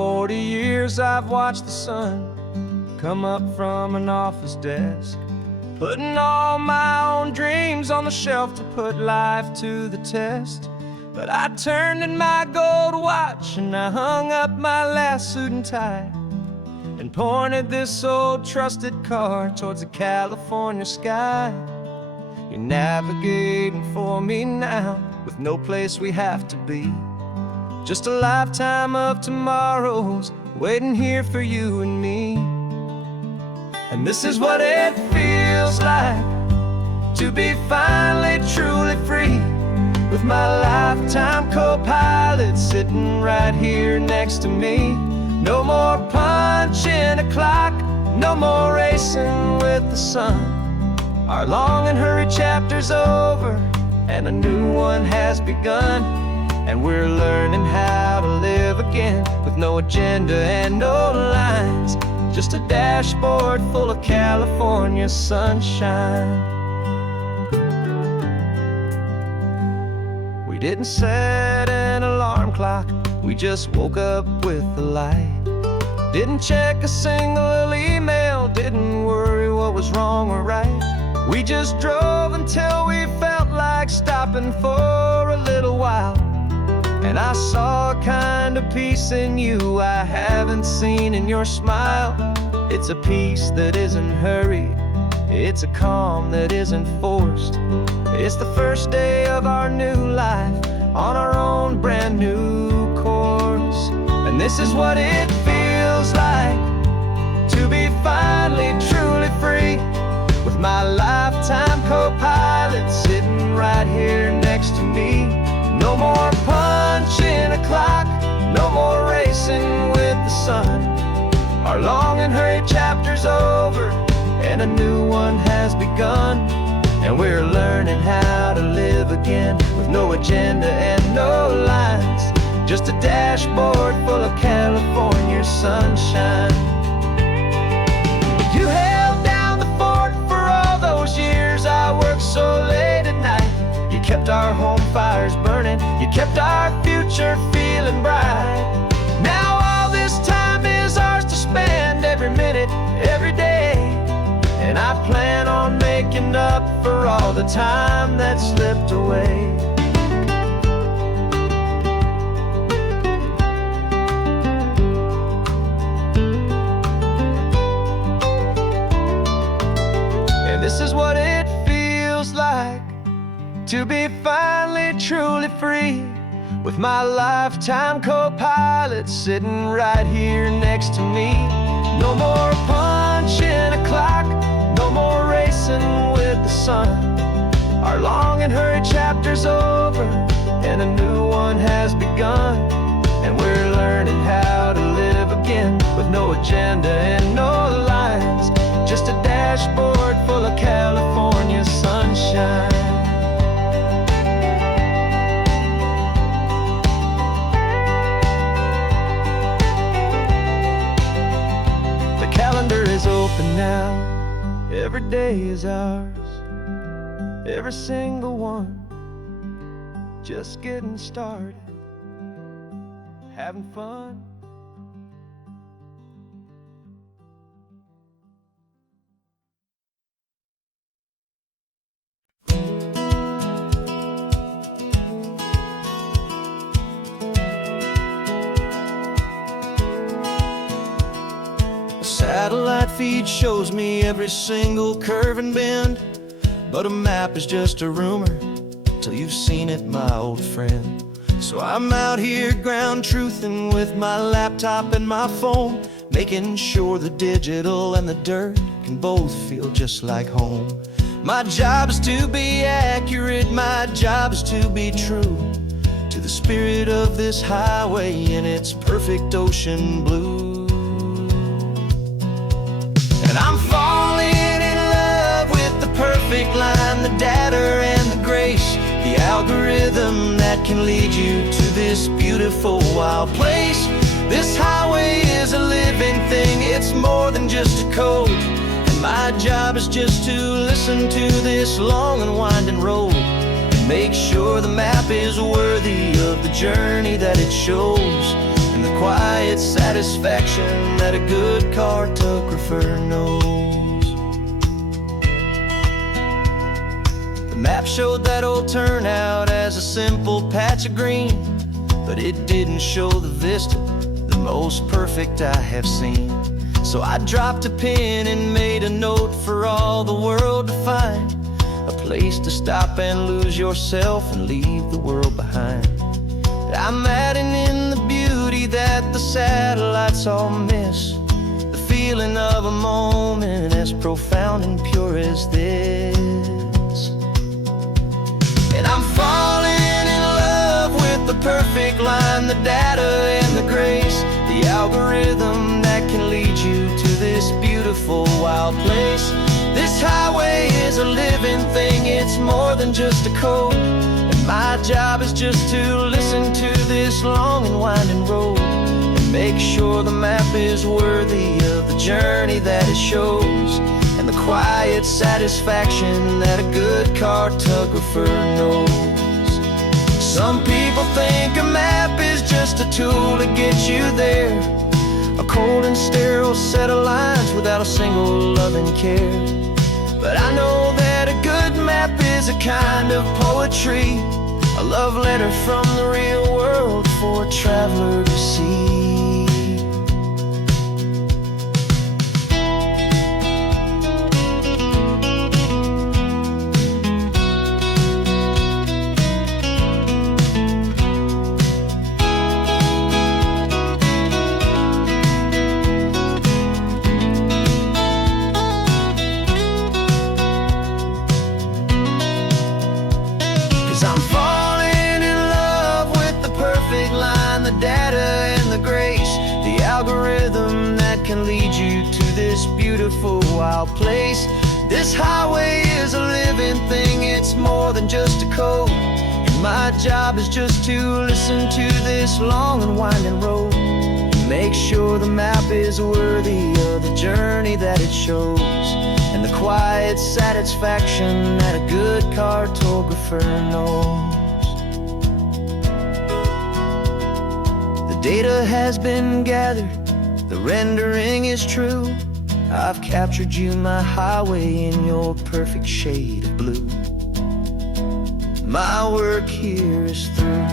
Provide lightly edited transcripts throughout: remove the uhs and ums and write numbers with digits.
40 years I've watched the sun come up from an office desk, putting all my own dreams on the shelf to put life to the test. But I turned in my gold watch and I hung up my last suit and tie, and pointed this old trusted car towards the California sky. You're navigating for me now, with no place we have to be, just a lifetime of tomorrows waiting here for you and me. And this is what it feels like to be finally truly free, with my lifetime co-pilot sitting right here next to me. No more punching a clock, no more racing with the sun. Our long and hurried chapter's over and a new one has begun. And we're learning how to live again, with no agenda and no lines, just a dashboard full of California sunshine. We didn't set an alarm clock, we just woke up with the light. Didn't check a single email, didn't worry what was wrong or right. We just drove until we felt like stopping for a little while. And I saw a kind of peace in you I haven't seen in your smile. It's a peace that isn't hurried, it's a calm that isn't forced. It's the first day of our new life on our own brand new course. And this is what it feels like to be finally truly free, with my lifetime co-pilot sitting right here next to me. No more punching a clock, no more racing with the sun. Our long and hurried chapter's over and a new one has begun. And we're learning how to live again, with no agenda and no lines, just a dashboard full of California sunshine. You held down the fort for all those years I worked so late at night. You kept our home fires burning, you kept our future feeling bright. Now all this time is ours to spend, every minute, every day. And I plan on making up for all the time that slipped away. And this is what it feels like to be finally truly free, with my lifetime co-pilot sitting right here next to me. No more punching a clock, no more racing with the sun. Our long and hurried chapter's over and a new one has begun. And we're learning how to live again, with no agenda and no lines, just a dashboard full of California sunshine. The calendar is open now, every day is ours, every single one, just getting started, having fun. Satellite feed shows me every single curve and bend, but a map is just a rumor till you've seen it, my old friend. So I'm out here ground truthing with my laptop and my phone, making sure the digital and the dirt can both feel just like home. My job is to be accurate, my job is to be true to the spirit of this highway in its perfect ocean blue. And I'm falling in love with the perfect line, the data and the grace, the algorithm that can lead you to this beautiful wild place. This highway is a living thing, it's more than just a code. And my job is just to listen to this long and winding road, and make sure the map is worthy of the journey that it shows. and the quiet satisfaction that a good cartographer knows. The map showed that old turnout as a simple patch of green, but it didn't show the vista, the most perfect I have seen. So I dropped a pin and made a note for all the world to find, a place to stop and lose yourself and leave the world behind. I'm adding in the beauty that the satellites all miss, the feeling of a moment as profound and pure as this. And I'm falling in love with the perfect line, the data and the grace, the algorithm that can lead you to this beautiful wild place. This highway is a living thing, it's more than just a code, and my job is just to listen to this long and winding road and make sure the map is worthy of the journey that it shows, and the quiet satisfaction that a good cartographer knows. Some people think a map is just a tool to get you there, a cold and sterile set of lines without a single loving care. But I know that a good map is a kind of poetry, a love letter from the real world for a traveler to see. 'Cause I'm falling in love with the perfect line, the data and the grace, the algorithm that can lead you to this beautiful wild place. This highway is a living thing, it's more than just a code, and my job is just to listen to this long and winding road and make sure the map is worthy of the journey that it shows, and the quiet satisfaction that a good cartographer knows. The data has been gathered, the rendering is true. I've captured you, my highway, in your perfect shade of blue. My work here is through.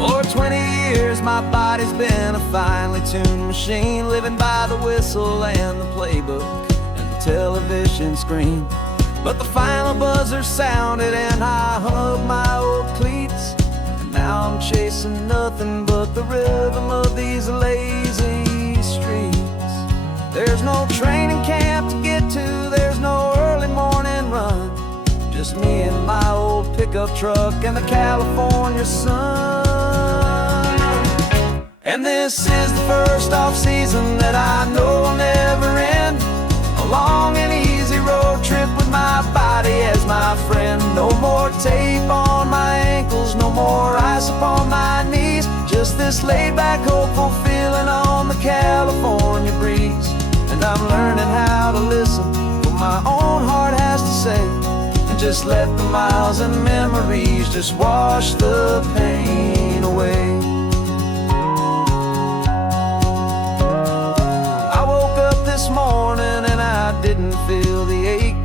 For 20 years my body's been a finely tuned machine, living by the whistle and the playbook and the television screen. But the final buzzer sounded and I hung up my old cleats, and now I'm chasing nothing but the rhythm of these lazy streets. There's no training camp to get to, there's no early morning run, just me and my old pickup truck and the California sun. And this is the first off-season that I know will never end, a long and easy road trip with my body as my friend. No more tape on my ankles, no more ice upon my knees, just this laid-back, hopeful feeling on the California breeze. And I'm learning how to listen what my own heart has to say, and just let the miles and memories just wash the pain away. This morning and I didn't feel the ache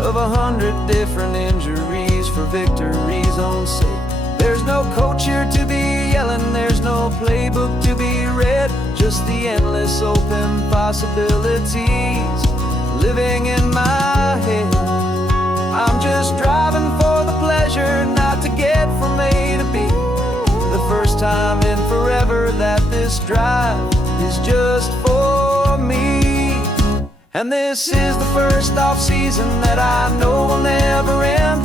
of 100 different injuries for victory's own sake. There's no coach here to be yelling, there's no playbook to be read, just the endless open possibilities living in my head. I'm just driving for the pleasure, not to get from A to B. The first time in forever that this drive is just for me. And this is the first off-season that I know will never end,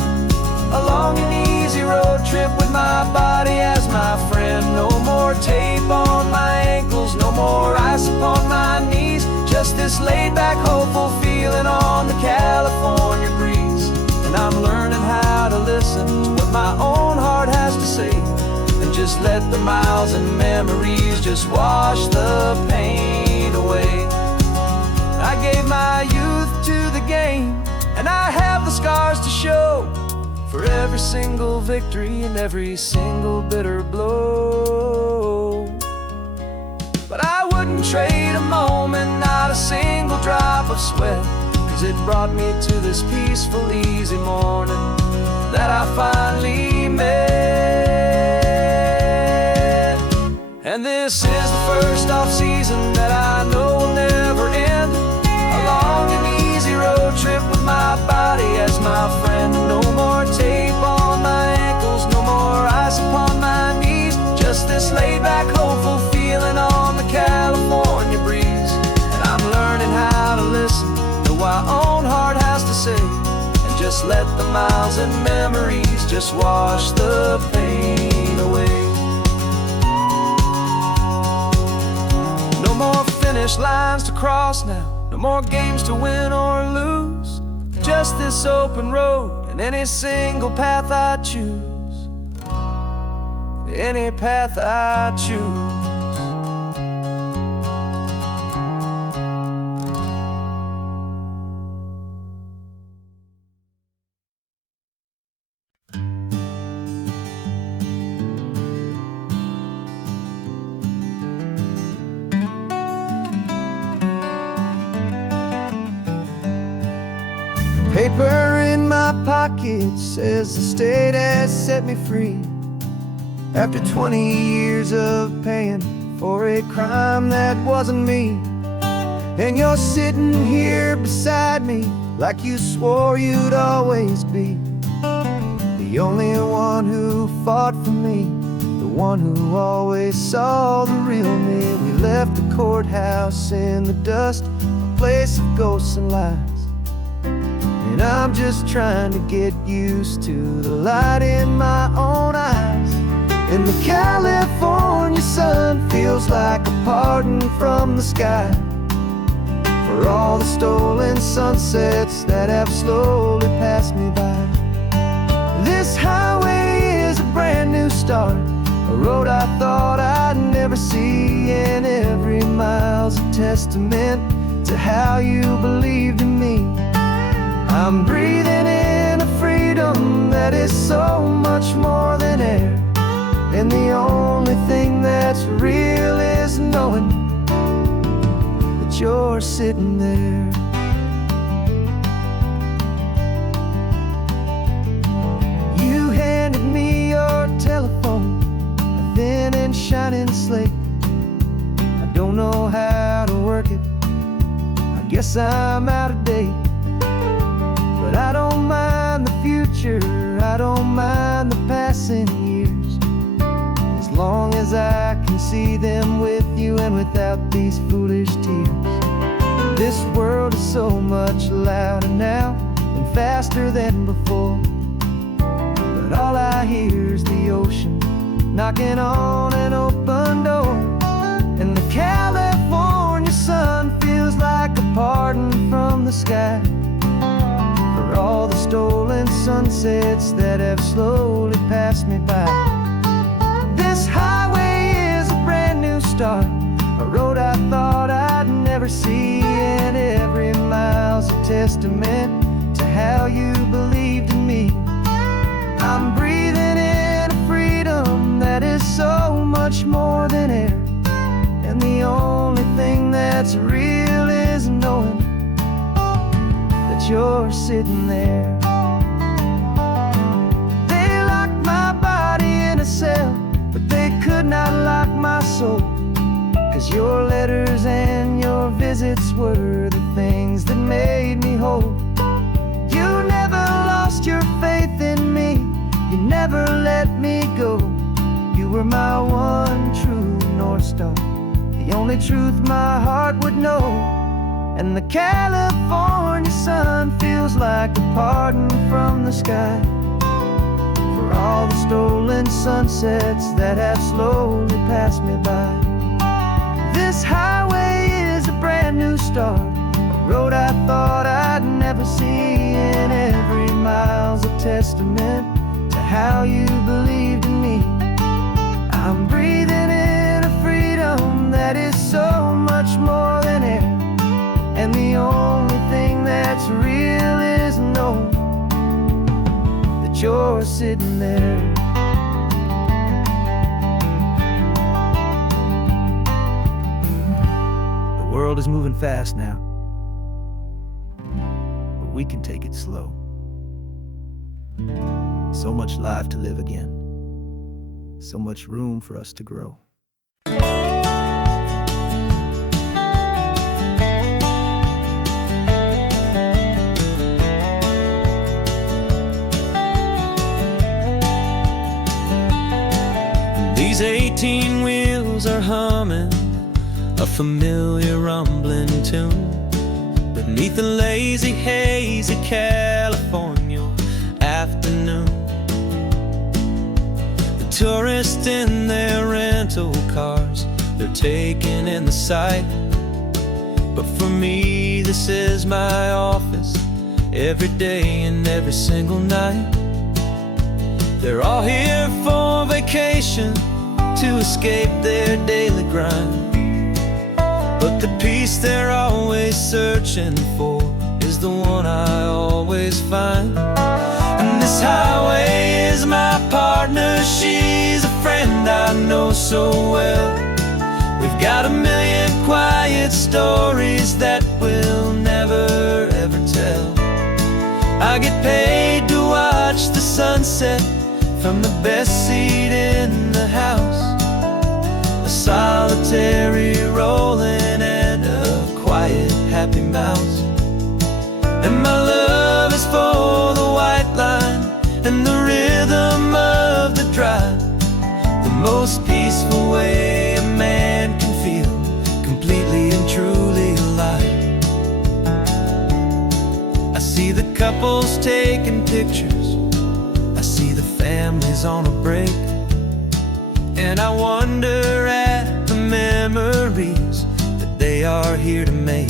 A long and easy road trip with my body as my friend. No more tape on my ankles, no more ice upon my knees. Just this laid-back, hopeful feeling on the California breeze. And I'm learning how to listen to what my own heart has to say, and just let the miles and memories just wash the pain away. I gave my youth to the game, and I have the scars to show for every single victory and every single bitter blow. But I wouldn't trade a moment, not a single drop of sweat, 'cause it brought me to this peaceful, easy morning that I finally met. And this is the first off-season that I know will never end. A long and easy road trip with my body as my friend. No more tape on my ankles, no more ice upon my knees. Just this laid-back, hopeful feeling on the California breeze. And I'm learning how to listen to what my own heart has to say, and just let the miles and memories just wash the pain away. No more finish lines to cross now, no more games to win or lose. Just this open road and any single path I choose. Any path I choose. Paper in my pocket says the state has set me free, after 20 years of paying for a crime that wasn't me. And you're sitting here beside me like you swore you'd always be, the only one who fought for me, the one who always saw the real me. We left the courthouse in the dust, a place of ghosts and lies. And I'm just trying to get used to the light in my own eyes. And the California sun feels like a pardon from the sky for all the stolen sunsets that have slowly passed me by. This highway is a brand new start, a road I thought I'd never see, and every mile's a testament to how you believed in me. I'm breathing in a freedom that is so much more than air, and the only thing that's real is knowing that you're sitting there. You handed me your telephone, a thin and shining slate. I don't know how to work it, I guess I'm out of date. But I don't mind the future, I don't mind the passing years, as long as I can see them with you and without these foolish tears. This world is so much louder now and faster than before, but all I hear is the ocean knocking on an open door. And the California sun feels like a pardon from the sky for all the stolen sunsets that have slowly passed me by. This highway is a brand new start, a road I thought I'd never see, and every mile's a testament to how you believed in me. I'm breathing in a freedom that is so much more than air, and the only thing that's real is knowing that you're sitting there. They locked my body in a cell, but they could not lock my soul, 'cause your letters and your visits were the things that made me whole. You never lost your faith in me, you never let me go. You were my one true North Star, the only truth my heart would know. And the California sun feels like a pardon from the sky all the stolen sunsets that have slowly passed me by. This highway is a brand new start, a road I thought I'd never see, and every mile's a testament to how you believed in me. I'm breathing in a freedom that is so much more than air, and the only thing that's real is knowing that you're sitting there. The world is moving fast now, but we can take it slow. So much life to live again, so much room for us to grow. These 18 wheels are humming a familiar rumbling tune beneath the lazy haze of California afternoon. The tourists in their rental cars, they're taking in the sight, but for me this is my office every day and every single night. They're all here for vacation, to escape their daily grind, but the peace they're always searching for is the one I always find. And this highway is my partner, she's a friend I know so well. We've got a million quiet stories that we'll never ever tell. I get paid to watch the sunset from the best seat in the house, a solitary rolling and a quiet happy mouse. And my love is for the white line and the rhythm of the drive, the most peaceful way a man can feel completely and truly alive. I see the couples taking pictures, I see the families on a break, and I wonder at the memories that they are here to make.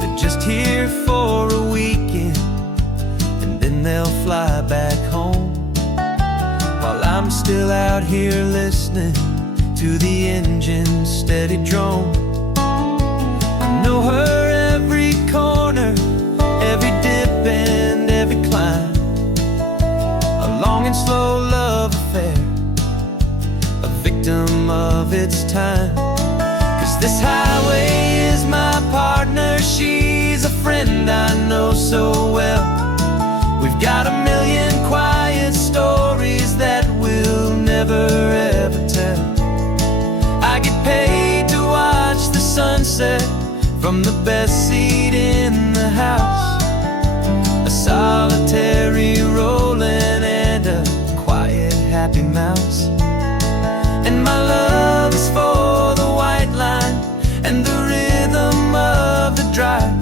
They're just here for a weekend, and then they'll fly back home, while I'm still out here listening to the engine's steady drone. I know her every corner, every dip and every climb, a long and slow love affair, a victim of its time. 'Cause this highway is my partner, she's a friend I know so well. We've got a million quiet stories that we'll never ever tell. I get paid to watch the sunset from the best seat in the house, a solitary rolling and a quiet happy mouse. And my love is for the white line and the rhythm of the drive,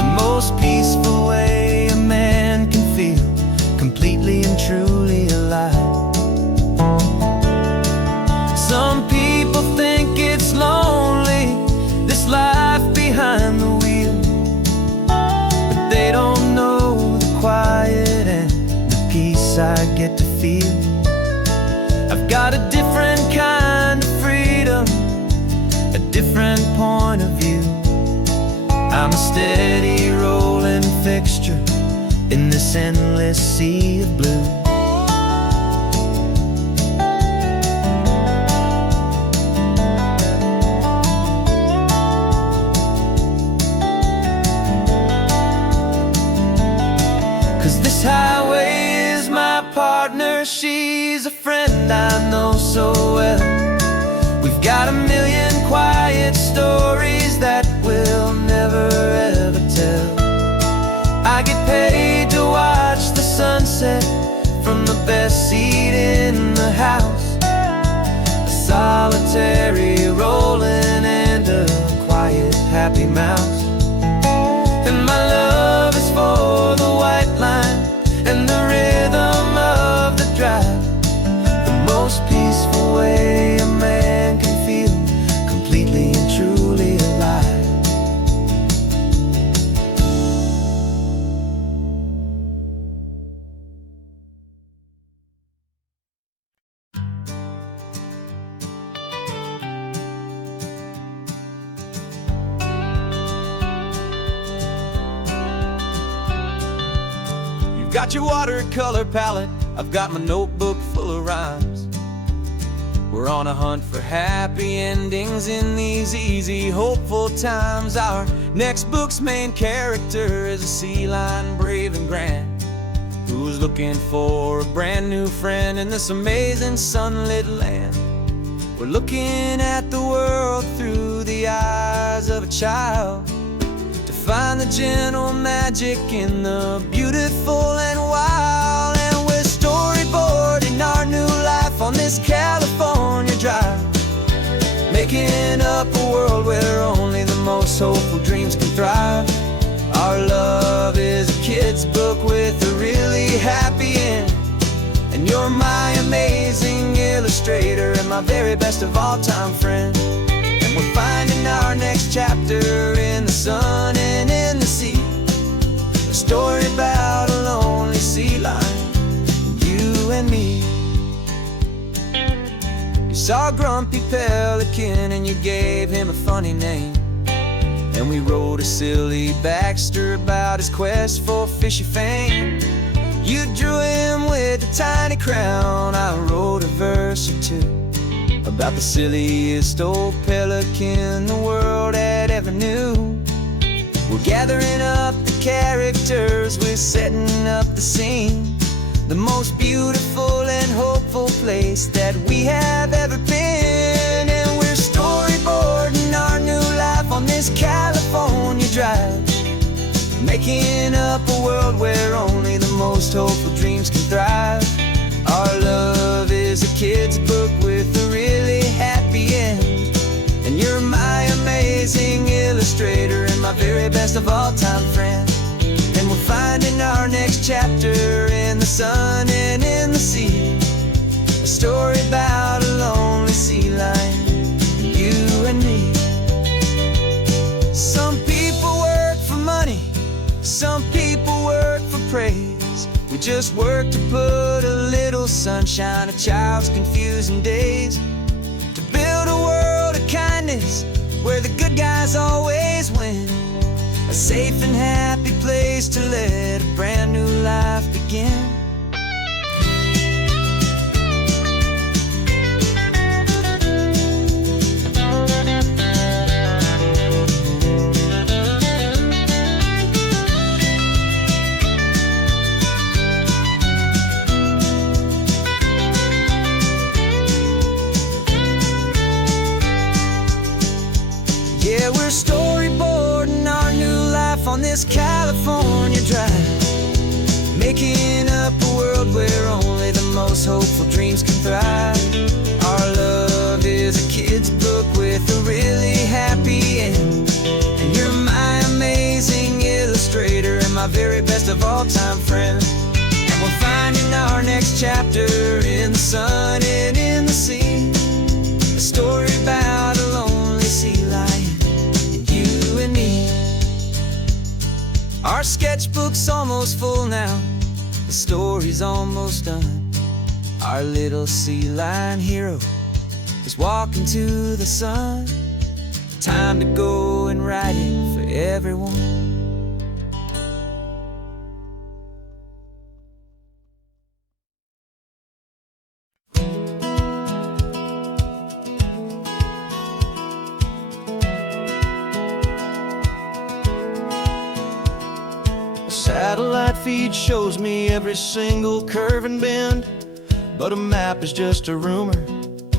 the most peaceful way a man can feel completely and truly alive. Some people think it's lonely, this life behind the wheel, but they don't know the quiet and the peace I get to feel. I've got a different kind of freedom, a different point of view. I'm a steady rolling fixture in this endless sea of blue. This highway is my partner, she's a friend I know so well. We've got a million quiet stories that we'll never ever tell. I get paid to watch the sunset from the best seat in the house, a solitary rolling and a quiet happy mouse. And my love is for the white line and the rhythm got your watercolor palette, I've got my notebook full of rhymes. We're on a hunt for happy endings in these easy, hopeful times. Our next book's main character is a sea lion, brave and grand, who's looking for a brand new friend in this amazing sunlit land. We're looking at the world through the eyes of a child, to find the gentle magic in the beautiful and wild. And we're storyboarding our new life on this California drive, making up a world where only the most hopeful dreams can thrive. Our love is a kid's book with a really happy end, and you're my amazing illustrator and my very best of all time friend. And we're finding our next chapter in the sun and in the sea, a story about a lonely sea lion, you and me. You saw a grumpy pelican and you gave him a funny name, and we wrote a silly Baxter about his quest for fishy fame. You drew him with a tiny crown, I wrote a verse or two about the silliest old pelican the world had ever knew. We're gathering up the characters, we're setting up the scene, the most beautiful and hopeful place that we have ever been. And we're storyboarding our new life on this California drive, making up a world where only the most hopeful dreams can thrive. Our love is a kid's book with a really happy end, and you're my amazing illustrator and my very best of all time friend. And we're finding our next chapter in the sun and in the sea, a story about a lonely sea lion, you and me. Some people work for money, some people work for praise. We just work to put a little sunshine in a child's confusing days, to build a world of kindness where the good guys always win, a safe and happy place to let a brand new life begin. Yeah, we're storyboarding our new life on this California drive, making up a world where only the most hopeful dreams can thrive. Our love is a kid's book with a really happy end, and you're my amazing illustrator and my very best of all time friend. And we're finding our next chapter in the sun and in the sea, a story about a lonely sea lion, you and me. Our sketchbook's almost full now, the story's almost done. Our little sea lion hero is walking to the sun. Time to go and write it for everyone. Satellite feed shows me every single curve and bend, but a map is just a rumor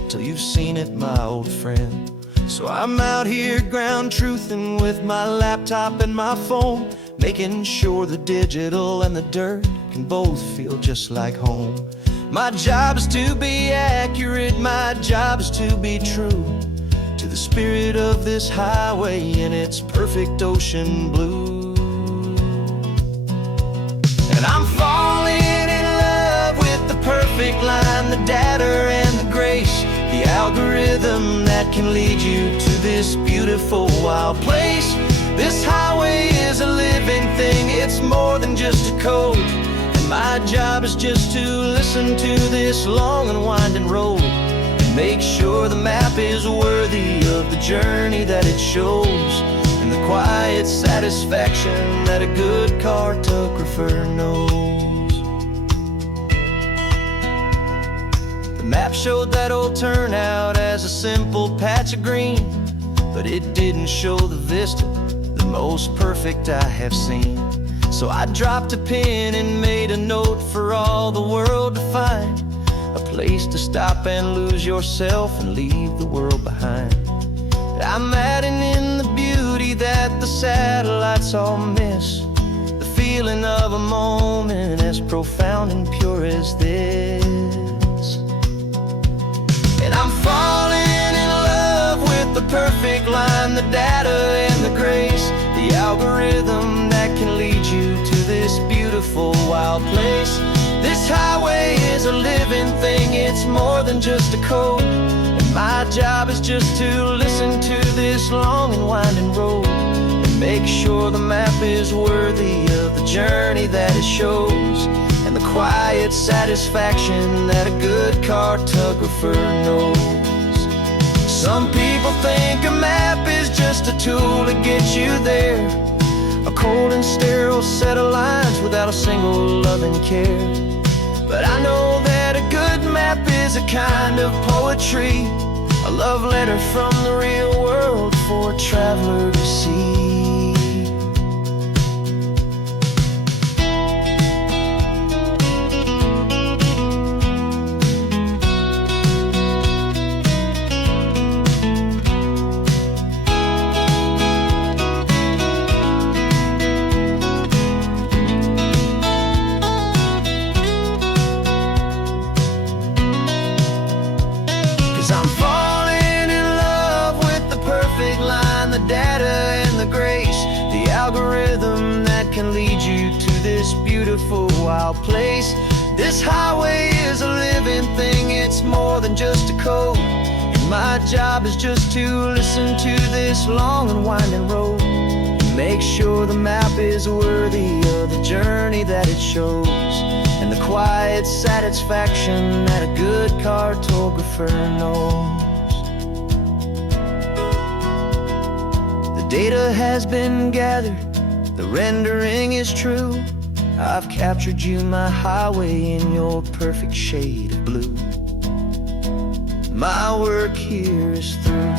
till you've seen it, my old friend. So I'm out here ground truthing with my laptop and my phone, making sure the digital and the dirt can both feel just like home. My job is to be accurate, my job is to be true to the spirit of this highway in its perfect ocean blue. And I'm falling in love with the perfect line, the data and the grace, the algorithm that can lead you to this beautiful wild place. This highway is a living thing, it's more than just a code, and my job is just to listen to this long and winding road and make sure the map is worthy of the journey that it shows, and the quiet satisfaction that a good cartographer knows. map showed that old turnout as a simple patch of green, but it didn't show the vista, the most perfect I have seen. So I dropped a pin and made a note for all the world to find, a place to stop and lose yourself and leave the world behind. I'm adding in the beauty that the satellites all miss, the feeling of a moment as profound and pure as this. And I'm falling in love with the perfect line, the data and the grace, the algorithm that can lead you to this beautiful wild place. This highway is a living thing, it's more than just a code, and my job is just to listen to this long and winding road and make sure the map is worthy of the journey that it shows, and the quiet satisfaction that a good cartographer knows. Some people think a map is just a tool to get you there, a cold and sterile set of lines without a single loving care. But I know that a good map is a kind of poetry, a love letter from the real world for a traveler to see. 'Cause I'm falling in love with the perfect line, the data and the grace, the algorithm that can lead you to this beautiful wild place. This highway is a living thing, it's more than just a code, and my job is just to listen to this long and winding road and make sure the map is worthy of the journey that it shows, and the quiet satisfaction that a good cartographer knows. The data has been gathered, the rendering is true. I've captured you, my highway, in your perfect shade of blue. My work here is through.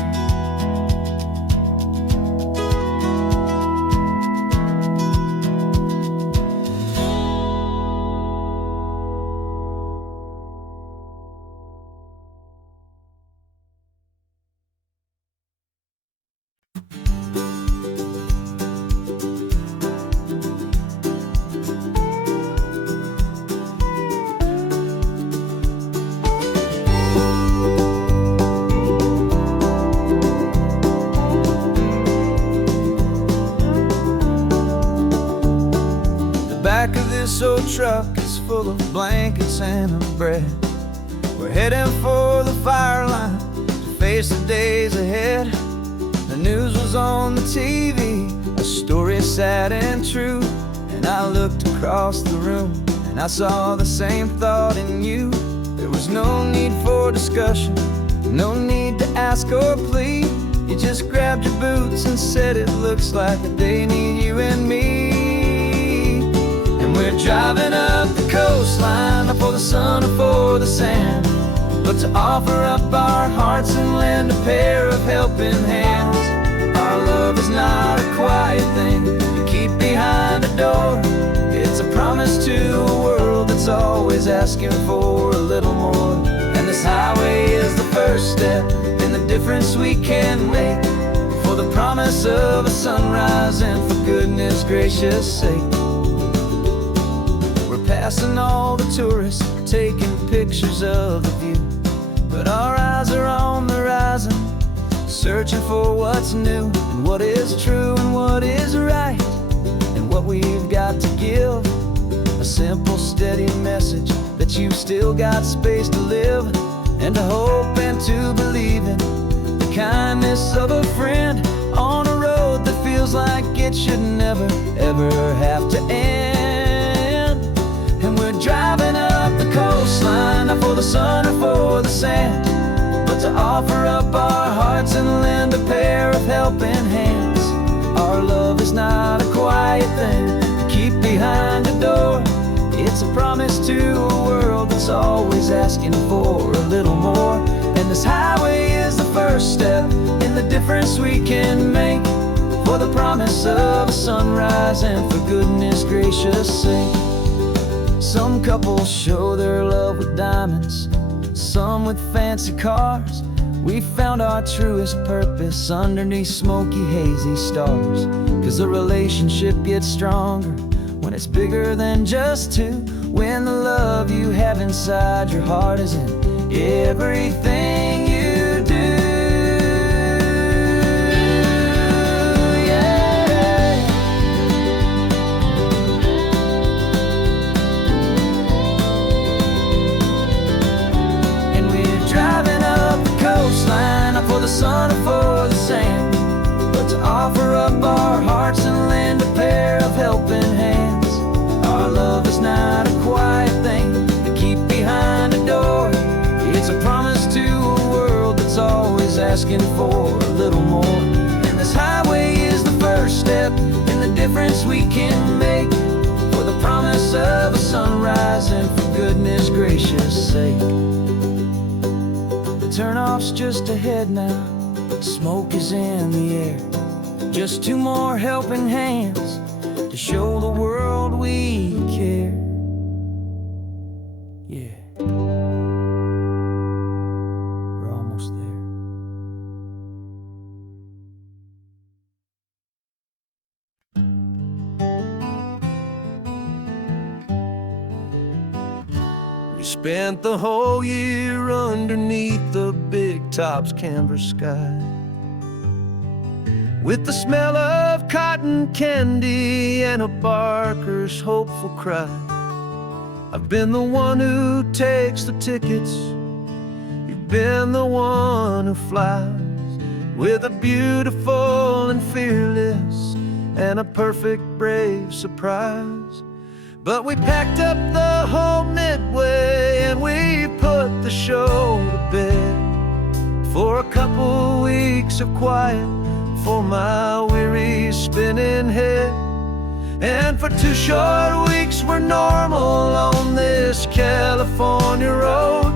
Back of this old truck is full of blankets and of bread. We're heading for the fire line to face the days ahead. The news was on the TV, a story sad and true, and I looked across the room and I saw the same thought in you. There was no need for discussion, no need to ask or plead. You just grabbed your boots and said it looks like they need you and me. We're driving up the coastline, not for the sun or for the sand, but to offer up our hearts and lend a pair of helping hands. Our love is not a quiet thing you keep behind a door. It's a promise to a world that's always asking for a little more. And this highway is the first step in the difference we can make, for the promise of a sunrise and for goodness gracious sake. Passing all the tourists, taking pictures of the view, but our eyes are on the horizon, searching for what's new and what is true and what is right, and what we've got to give. A simple, steady message that you've still got space to live, and to hope and to believe in the kindness of a friend on a road that feels like it should never, ever have to end. And we're driving up the coastline, not for the sun or for the sand, but to offer up our hearts and lend a pair of helping hands. Our love is not a quiet thing to keep behind a door. It's a promise to a world that's that's always asking for a little more. And this highway is the first step in the difference we can make, for the promise of a sunrise and for goodness gracious sake. Some couples show their love with diamonds, some with fancy cars. We found our truest purpose underneath smoky, hazy stars. 'Cause the relationship gets stronger when it's bigger than just two, when the love you have inside your heart is in everything you do. Yeah. And we're driving up the coastline, not for the sun or for the sand, but to offer up our hearts and lend a pair of helping hands. Our love is not a quiet thing to keep behind a door. It's a promise to a world that's always asking for a little more. And this highway is the first step in the difference we can make, for the promise of a sunrise and for goodness gracious sake. The turnoff's just ahead now, smoke is in the air. Just two more helping hands to show the world we care. Yeah, we're almost there. We spent the whole year underneath the big top's canvas sky, with the smell of cotton candy and a barker's hopeful cry. I've been the one who takes the tickets, you've been the one who flies, with a beautiful and fearless and a perfect brave surprise. But we packed up the whole midway and we put the show to bed, for a couple weeks of quiet for my weary spinning head. And for 2 short weeks we're normal on this California road,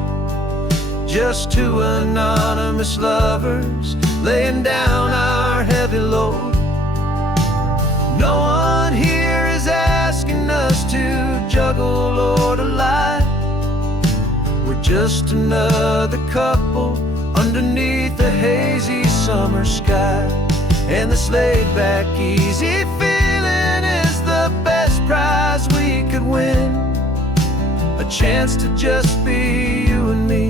just two anonymous lovers laying down our heavy load. No one here is asking us to juggle or to lie. We're just another couple underneath the hazy summer sky. And this laid-back, easy feeling is the best prize we could win, a chance to just be you and me,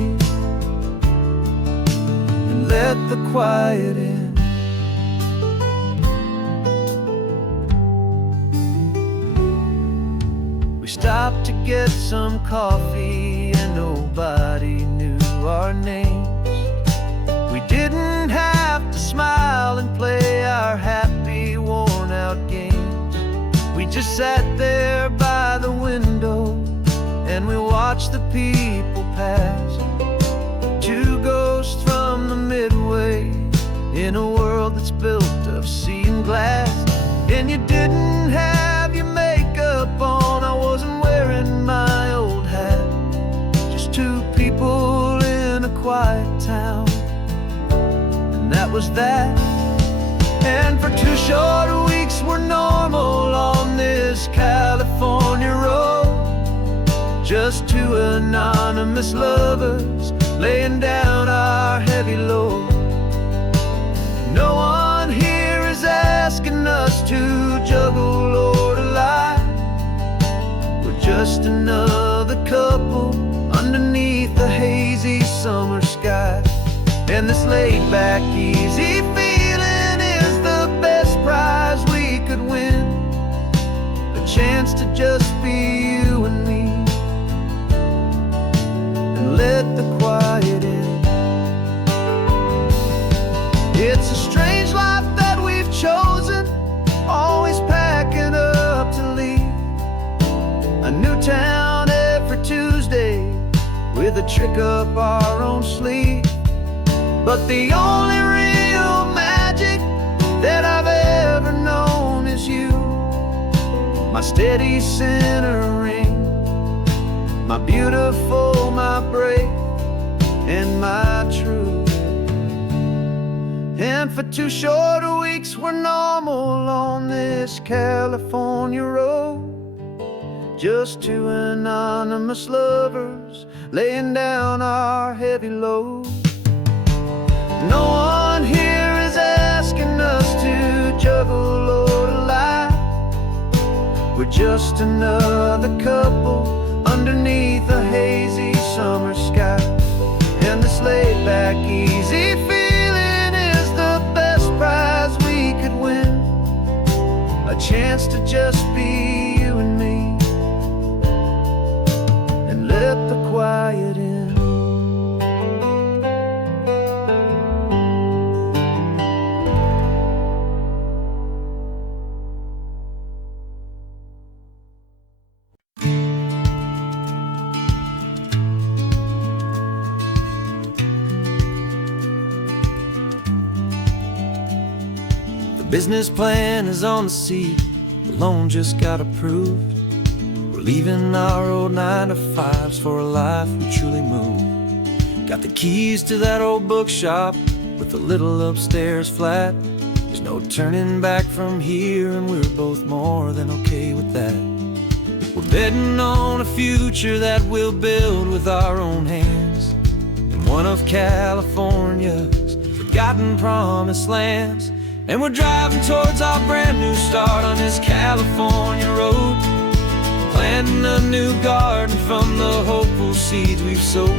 and let the quiet in. We stopped to get some coffee and nobody knew our names. We didn't have to smile and play our happy, worn-out games. We just sat there by the window and we watched the people pass, two ghosts from the midway in a world that's built of sea and glass. And you didn't have your makeup on, I wasn't wearing my old hat, just two people in a quiet town, that was that. And for 2 short weeks we're normal on this California road, just two anonymous lovers laying down our heavy load. No one here is asking us to juggle or to lie. We're just another couple underneath the hazy summer sky. And this laid-back, easy feeling is the best prize we could win, a chance to just be you and me, and let the quiet in. It's a strange life that we've chosen, always packing up to leave a new town every Tuesday with a trick up our own sleeve. But the only real magic that I've ever known is you, my steady centering, my beautiful, my brave, and my true. And for 2 short weeks we're normal on this California road, just 2 anonymous lovers laying down our heavy load. No one here is asking us to juggle or to lie. We're just another couple underneath a hazy summer sky. And this laid back, easy feeling is the best prize we could win. A chance to just be you and me, and let the quiet in. Business plan is on the seat, the loan just got approved. We're leaving our old 9-to-5s for a life we truly move. Got the keys to that old bookshop with the little upstairs flat. There's no turning back from here, and we're both more than okay with that. We're betting on a future that we'll build with our own hands, in one of California's forgotten promised lands. And we're driving towards our brand new start on this California road, planting a new garden from the hopeful seeds we've sowed.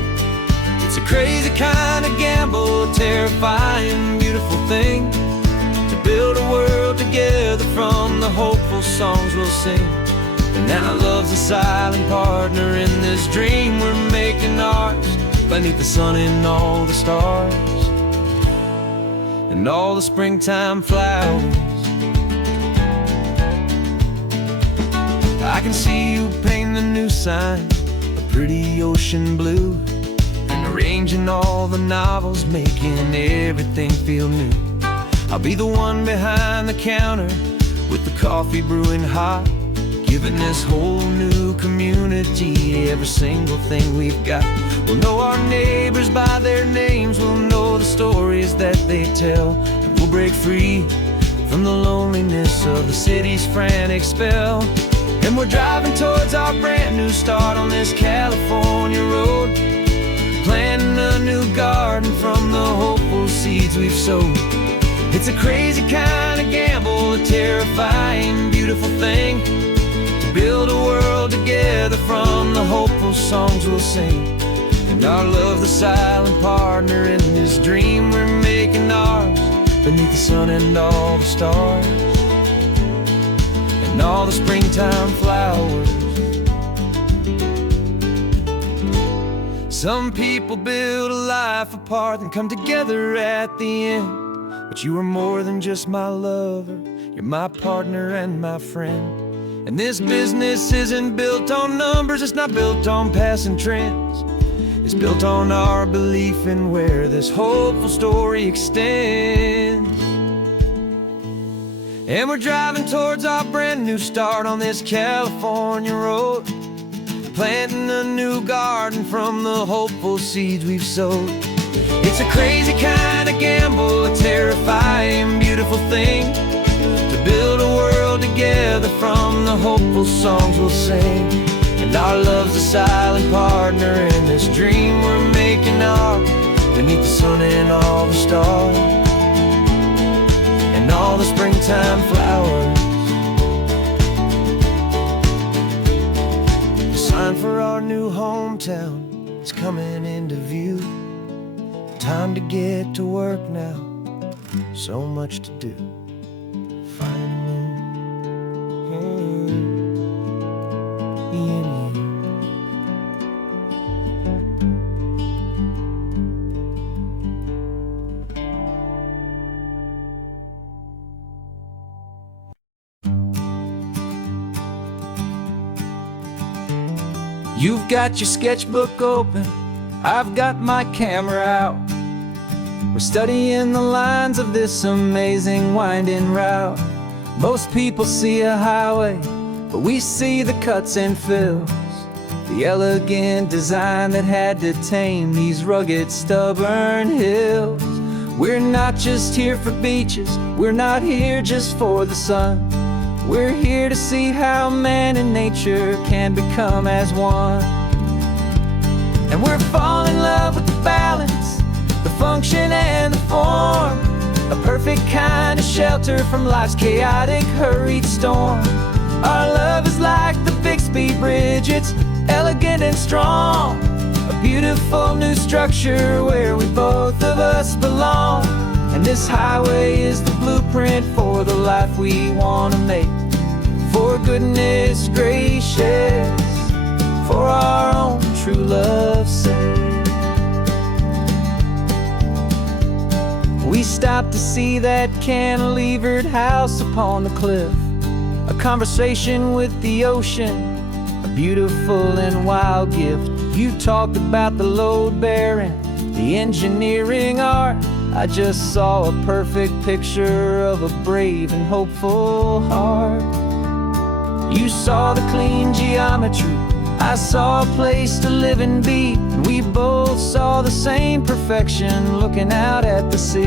It's a crazy kind of gamble, a terrifying, beautiful thing, to build a world together from the hopeful songs we'll sing. And now love's a silent partner in this dream we're making ours, beneath the sun and all the stars and all the springtime flowers. I can see you painting the new sign a pretty ocean blue, and arranging all the novels, making everything feel new. I'll be the one behind the counter with the coffee brewing hot, giving this whole new community every single thing we've got. We'll know our neighbors by their names, we'll know the stories that they tell, and we'll break free from the loneliness of the city's frantic spell. And we're driving towards our brand new start on this California road, planting a new garden from the hopeful seeds we've sowed. It's a crazy kind of gamble, a terrifying, beautiful thing, to build a world together from the hopeful songs we'll sing. And our love's the silent partner in this dream we're making ours, beneath the sun and all the stars and all the springtime flowers. Some people build a life apart and come together at the end, but you are more than just my lover, you're my partner and my friend. And this business isn't built on numbers, it's not built on passing trends. It's built on our belief in where this hopeful story extends. And we're driving towards our brand new start on this California road, planting a new garden from the hopeful seeds we've sowed. It's a crazy kind of gamble, a terrifying, beautiful thing, to build a world together from the hopeful songs we'll sing. And our love's a silent partner in this dream we're making ours, beneath the sun and all the stars and all the springtime flowers. The sign for our new hometown is coming into view. Time to get to work now, so much to do. You've got your sketchbook open, I've got my camera out. We're studying the lines of this amazing winding route. Most people see a highway, but we see the cuts and fills, the elegant design that had to tame these rugged, stubborn hills. We're not just here for beaches, we're not here just for the sun. We're here to see how man and nature can become as one. And we're falling in love with the balance, the function and the form, a perfect kind of shelter from life's chaotic, hurried storm. Our love is like the Bixby Bridge, it's elegant and strong, a beautiful new structure where we both of us belong. And this highway is the blueprint for the life we want to make. For goodness gracious, for our own true love's sake. We stopped to see that cantilevered house upon the cliff, a conversation with the ocean, a beautiful and wild gift. You talked about the load bearing, the engineering art. I just saw a perfect picture of a brave and hopeful heart. You saw the clean geometry, I saw a place to live and be, and we both saw the same perfection looking out at the sea.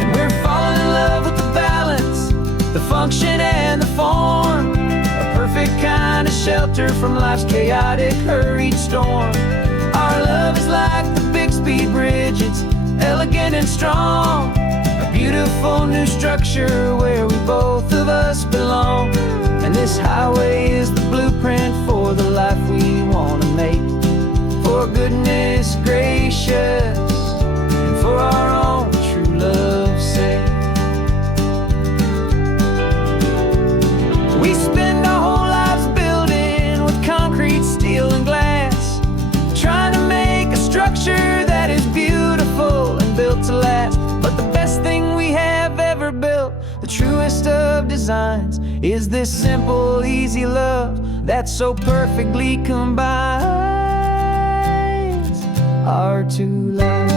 And we're falling in love with the balance, the function and the form, a perfect kind of shelter from life's chaotic, hurried storm. Our love is like the Bixby Bridge, it's elegant and strong, a beautiful new structure where we both of us belong. And this highway is the blueprint for the life we want to make. For goodness gracious, and for our own true love's sake. We spend our whole lives building with concrete, steel and glass, trying to make a structure that is beautiful and built to last. But the best thing we have ever built, the truest of designs, is this simple, easy love that so perfectly combines our two lives.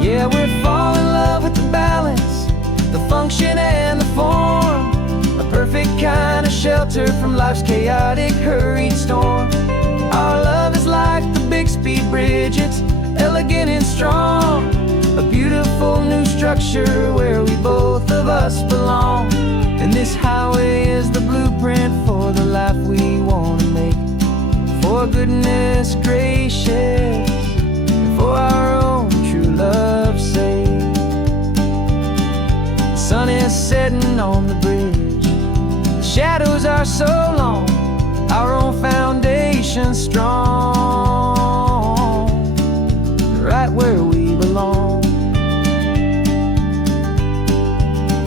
Yeah, we're falling in love with the balance, the function and the form, a perfect kind of shelter from life's chaotic, hurried storm. Our love is like the Bixby Bridge, it's elegant and strong, a beautiful new structure where we both of us belong. And this highway is the blueprint for the life we want to make. For goodness gracious, and for our own true love's sake. The sun is setting on the bridge, the shadows are so long, our own foundation strong, right where we belong.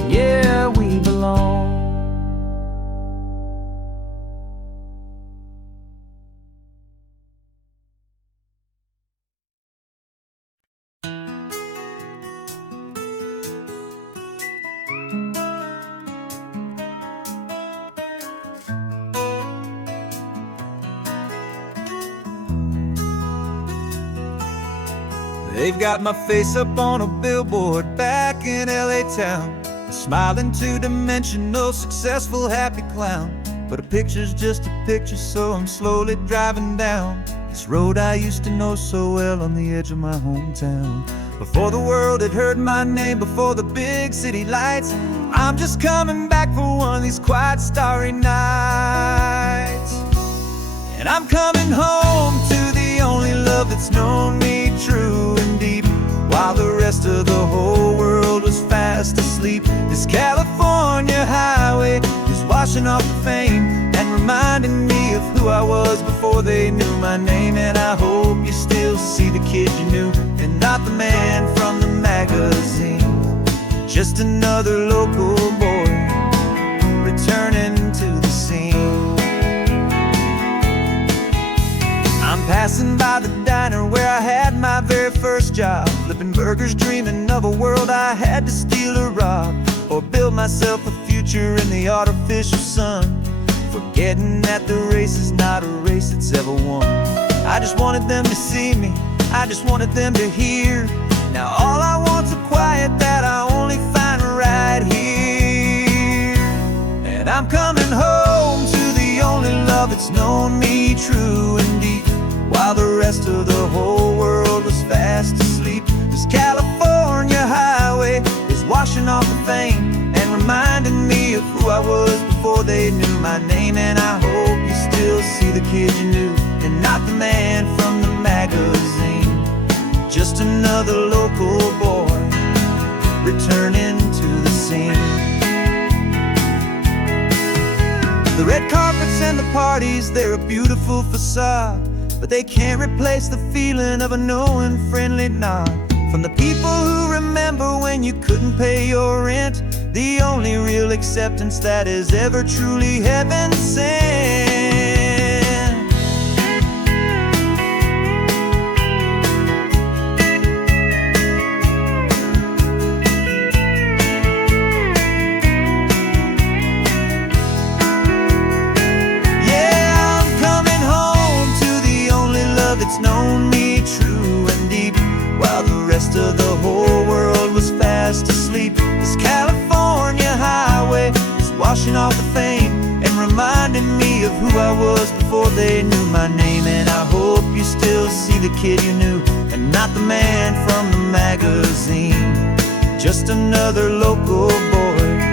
Yeah, we belong. They've got my face up on a billboard back in LA town, a smiling two-dimensional, successful, happy clown. But a picture's just a picture, so I'm slowly driving down this road I used to know so well on the edge of my hometown. Before the world had heard my name, before the big city lights, I'm just coming back for one of these quiet, starry nights. And I'm coming home to the only love that's known me true and deep, while the rest of the whole world was fast asleep. This California highway is washing off the fame and reminding me of who I was before they knew my name. And I hope you still see the kid you knew, and not the man from the magazine. Just another local boy returning to the scene. I'm passing by the diner where I had my very first job, flipping burgers, dreaming of a world I had to steal or rob. or build myself a future in the artificial sun, forgetting that the race is not a race that's ever won. I just wanted them to see me, I just wanted them to hear. Now all I want's a quiet that I only find right here. And I'm coming home to the only love that's known me true and deep, while the rest of the whole world was fast asleep. This California highway is washing off the fame and reminding me of who I was before they knew my name. And I hope you still see the kid you knew, and not the man from the magazine. Just another local boy returning to the scene. The red carpets and the parties, they're a beautiful facade, but they can't replace the feeling of a knowing, friendly nod from the people who remember when you couldn't pay your rent. The only real acceptance that is ever truly heaven sent. Yeah, I'm coming home to the only love that's known me true and deep, while the rest of the whole world was fast asleep. This California highway is washing off the fame and reminding me of who I was before they knew my name. And I hope you still see the kid you knew, and not the man from the magazine. Just another local boy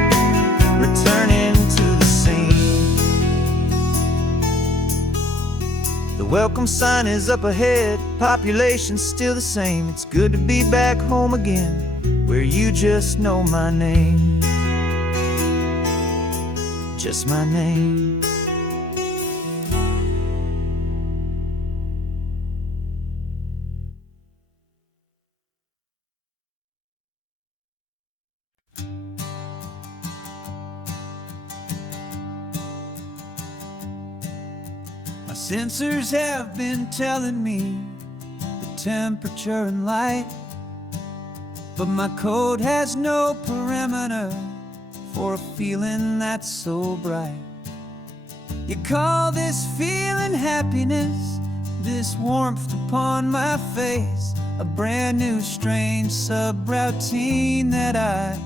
returning to the scene. The welcome sign is up ahead, population's still the same. It's good to be back home again, where you just know my name. Just my name. My sensors have been telling me the temperature and light, but my code has no perimeter for a feeling that's so bright. You call this feeling happiness, this warmth upon my face, a brand new strange subroutine that I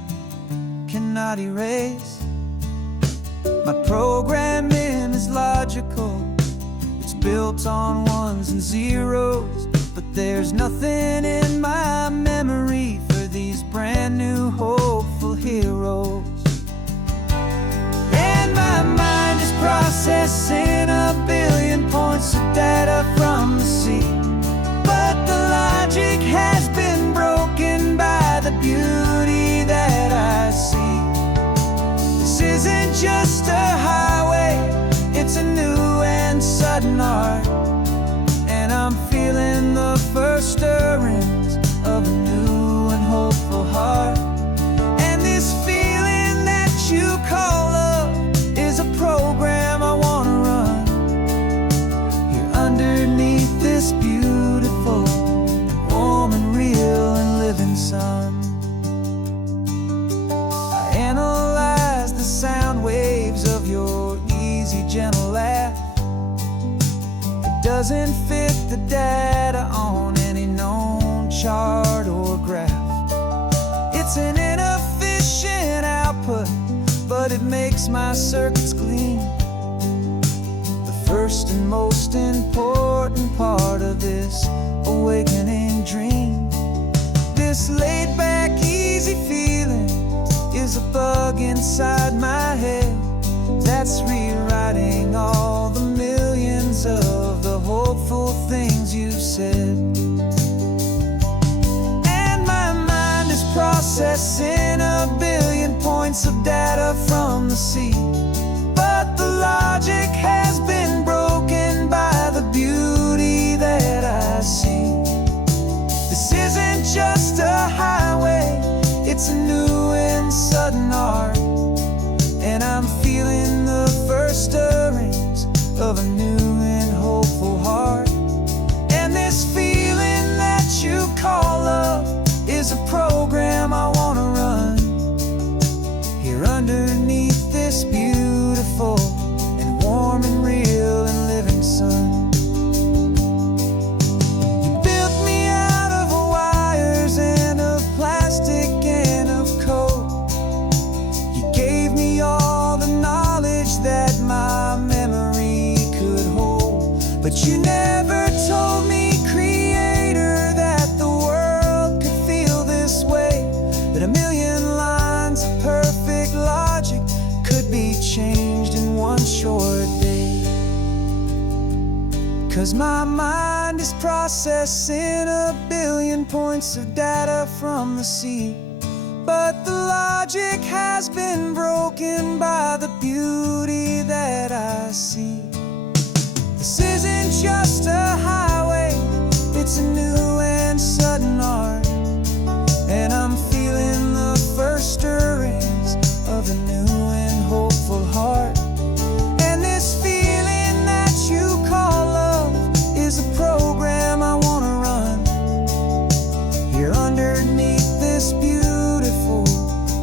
cannot erase. My programming is logical, it's built on ones and zeros, but there's nothing in my memory for these brand new hopeful heroes. And my mind is processing a billion points of data from the sea, but the logic has been broken by the beauty that I see. This isn't just a highway, it's a new and sudden art, and I'm feeling the first stirrings of a new and hopeful heart. And this feeling that you call love is a program I wanna run here underneath this beautiful and warm and real and living sun. I analyze the sound waves of your easy, gentle laugh. It doesn't fit the data on any known chart or graph. It's an inefficient output, but it makes my circuits gleam. The first and most important part of this awakening dream. This laid-back, easy feeling is a bug inside my head that's rewriting all the millions of the hopeful things you said. And my mind is processing a billion points of data from the sea, but the logic has been broken by the beauty that I see. This isn't just a highway, it's a new and sudden art, and I'm feeling the first stirrings of a new and hopeful heart. And this feeling that you call love is a program I wanna run 'cause my mind is processing a billion points of data from the sea. But the logic has been broken by the beauty that I see. This isn't just a highway, it's a new and sudden art. And I'm feeling the first stirrings of a new and hopeful heart. And this feeling that you call love is a program I wanna run here underneath this beautiful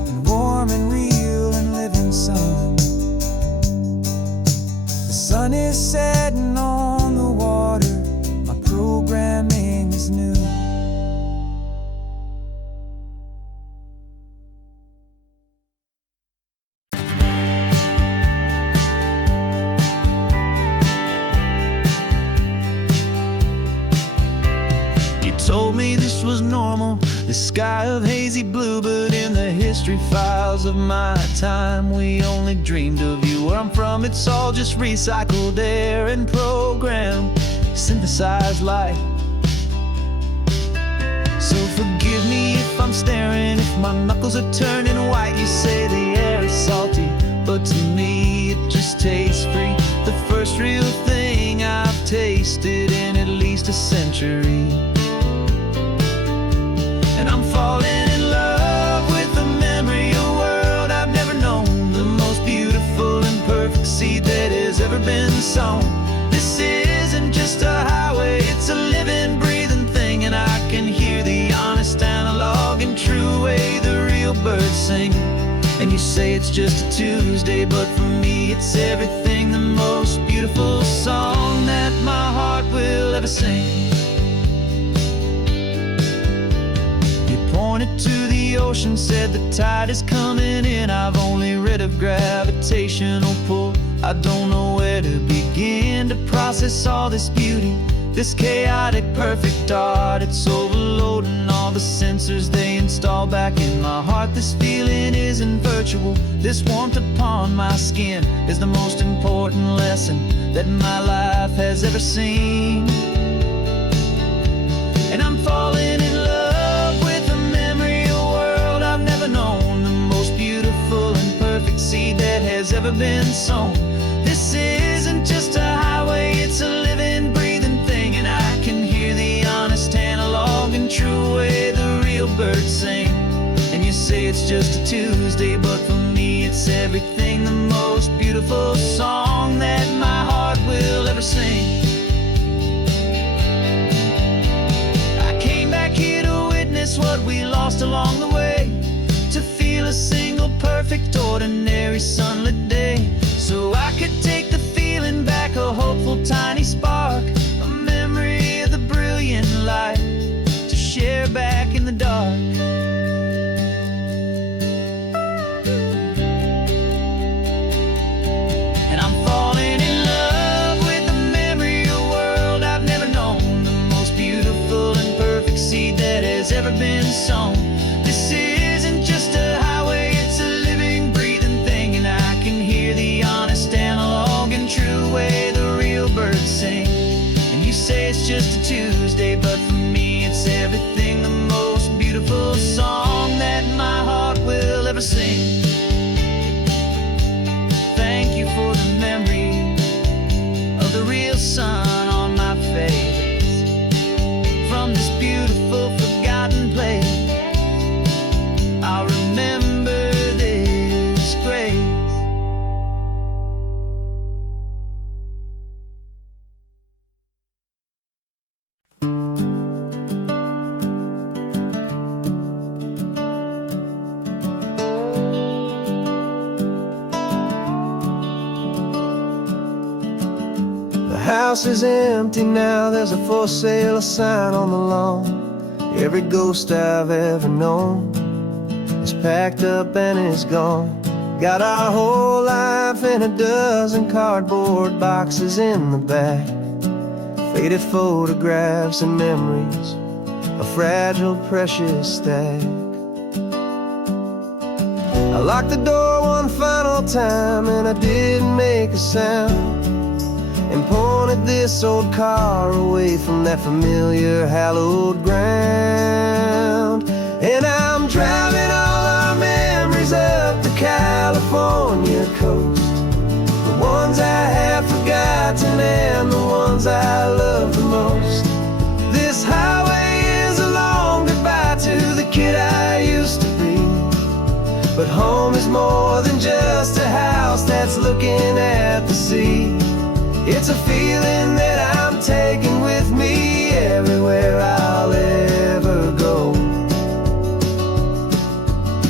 and warm and real and living sun. The sun is setting on the water, my programming is new. Told me this was normal, this sky of hazy blue, but in the history files of my time, we only dreamed of you. Where I'm from, it's all just recycled air and programmed, synthesized light. So forgive me if I'm staring, if my knuckles are turning white. You say the air is salty, but to me it just tastes free. The first real thing I've tasted in at least a century. And I'm falling in love with the memory of a world I've never known, the most beautiful and perfect seed that has ever been sown. This isn't just a highway, it's a living, breathing thing. And I can hear the honest, analog and true way the real birds sing. And you say it's just a Tuesday, but for me it's everything, the most beautiful song that my heart will ever sing. Pointed to the ocean, said the tide is coming in. I've only read of gravitational pull, I don't know where to begin to process all this beauty, this chaotic perfect art. It's overloading all the sensors they install back in my heart. This feeling isn't virtual, this warmth upon my skin is the most important lesson that my life has ever seen. And I'm falling in love known, the most beautiful and perfect seed that has ever been sown. This isn't just a highway, it's a living, breathing thing. And I can hear the honest, analog and true way the real birds sing. And you say it's just a Tuesday, but for me it's everything, the most beautiful song that my heart will ever sing. I came back here to witness what we lost along the way, to feel a single perfect ordinary sunlit day, so I could take the feeling back, a hopeful tiny spark, a memory of the brilliant light to share back in the dark. And I'm falling in love with the memory of a world I've never known, the most beautiful and perfect seed that has ever been sown. This isn't just a highway, it's a living, breathing thing. And I can hear the honest, analog and true way the real birds sing. And you say it's just a Tuesday, but for me it's everything, the most beautiful song that my heart will ever sing. Thank you for the memory of the real sun on my face, from this beautiful forgotten place. I'll remember this grace. The house is empty now, there's a for sale sign on the lawn. Every ghost I've ever known is packed up and is gone. Got our whole life in a dozen cardboard boxes in the back, faded photographs and memories, a fragile, precious stack. I locked the door one final time and I didn't make a sound, and pointed this old car away from that familiar hallowed ground. And I'm driving all our memories up the California coast, the ones I have forgotten and the ones I love the most. This highway is a long goodbye to the kid I used to be, but home is more than just a house that's looking at the sea. It's a feeling that I'm taking with me everywhere I'll ever go.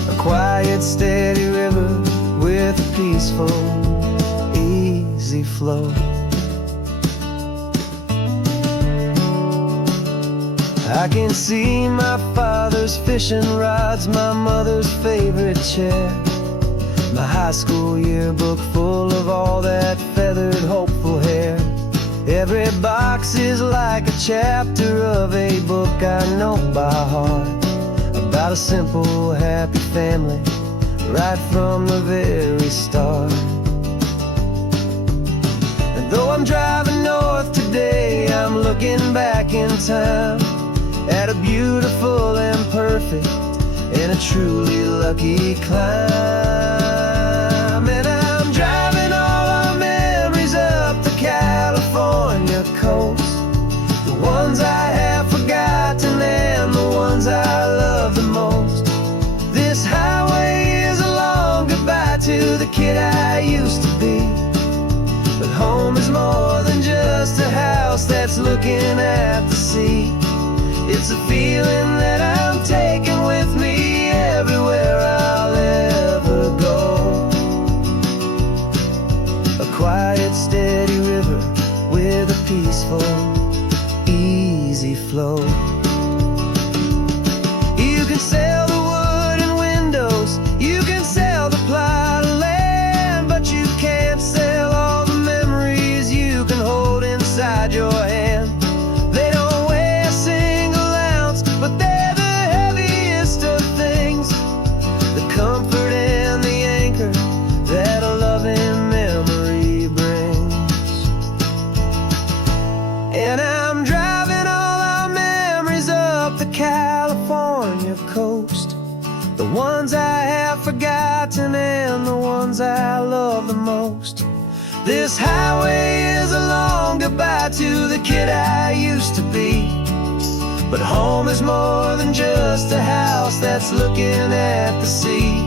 A quiet, steady river with a peaceful, easy flow. I can see my father's fishing rods, my mother's favorite chair, my high school yearbook full of all that feathered, hopeful hair. Every box is like a chapter of a book I know by heart, about a simple, happy family right from the very start. And though I'm driving north today, I'm looking back in time at a beautiful and perfect and a truly lucky climb. And I'm driving all our memories up the California coast, the ones I have forgotten and the ones I love the most. This highway is a long goodbye to the kid I used to be, but home is more than just a house that's looking at the sea. It's a feeling that I'm taking with me everywhere I'll ever go. A quiet, steady river with a peaceful, easy flow. You can sail the wood and windows, you can sail the plot of land, but you can't sail all the memories you can hold inside your hand. They don't weigh a single ounce, but they're the heaviest of things, the comfort and the anchor that a loving memory brings. And I'm driving all our memories up the California coast, the ones I have forgotten and the ones I love the most. This highway is a long goodbye to the kid I used to be, but home is more than just a house that's looking at the sea.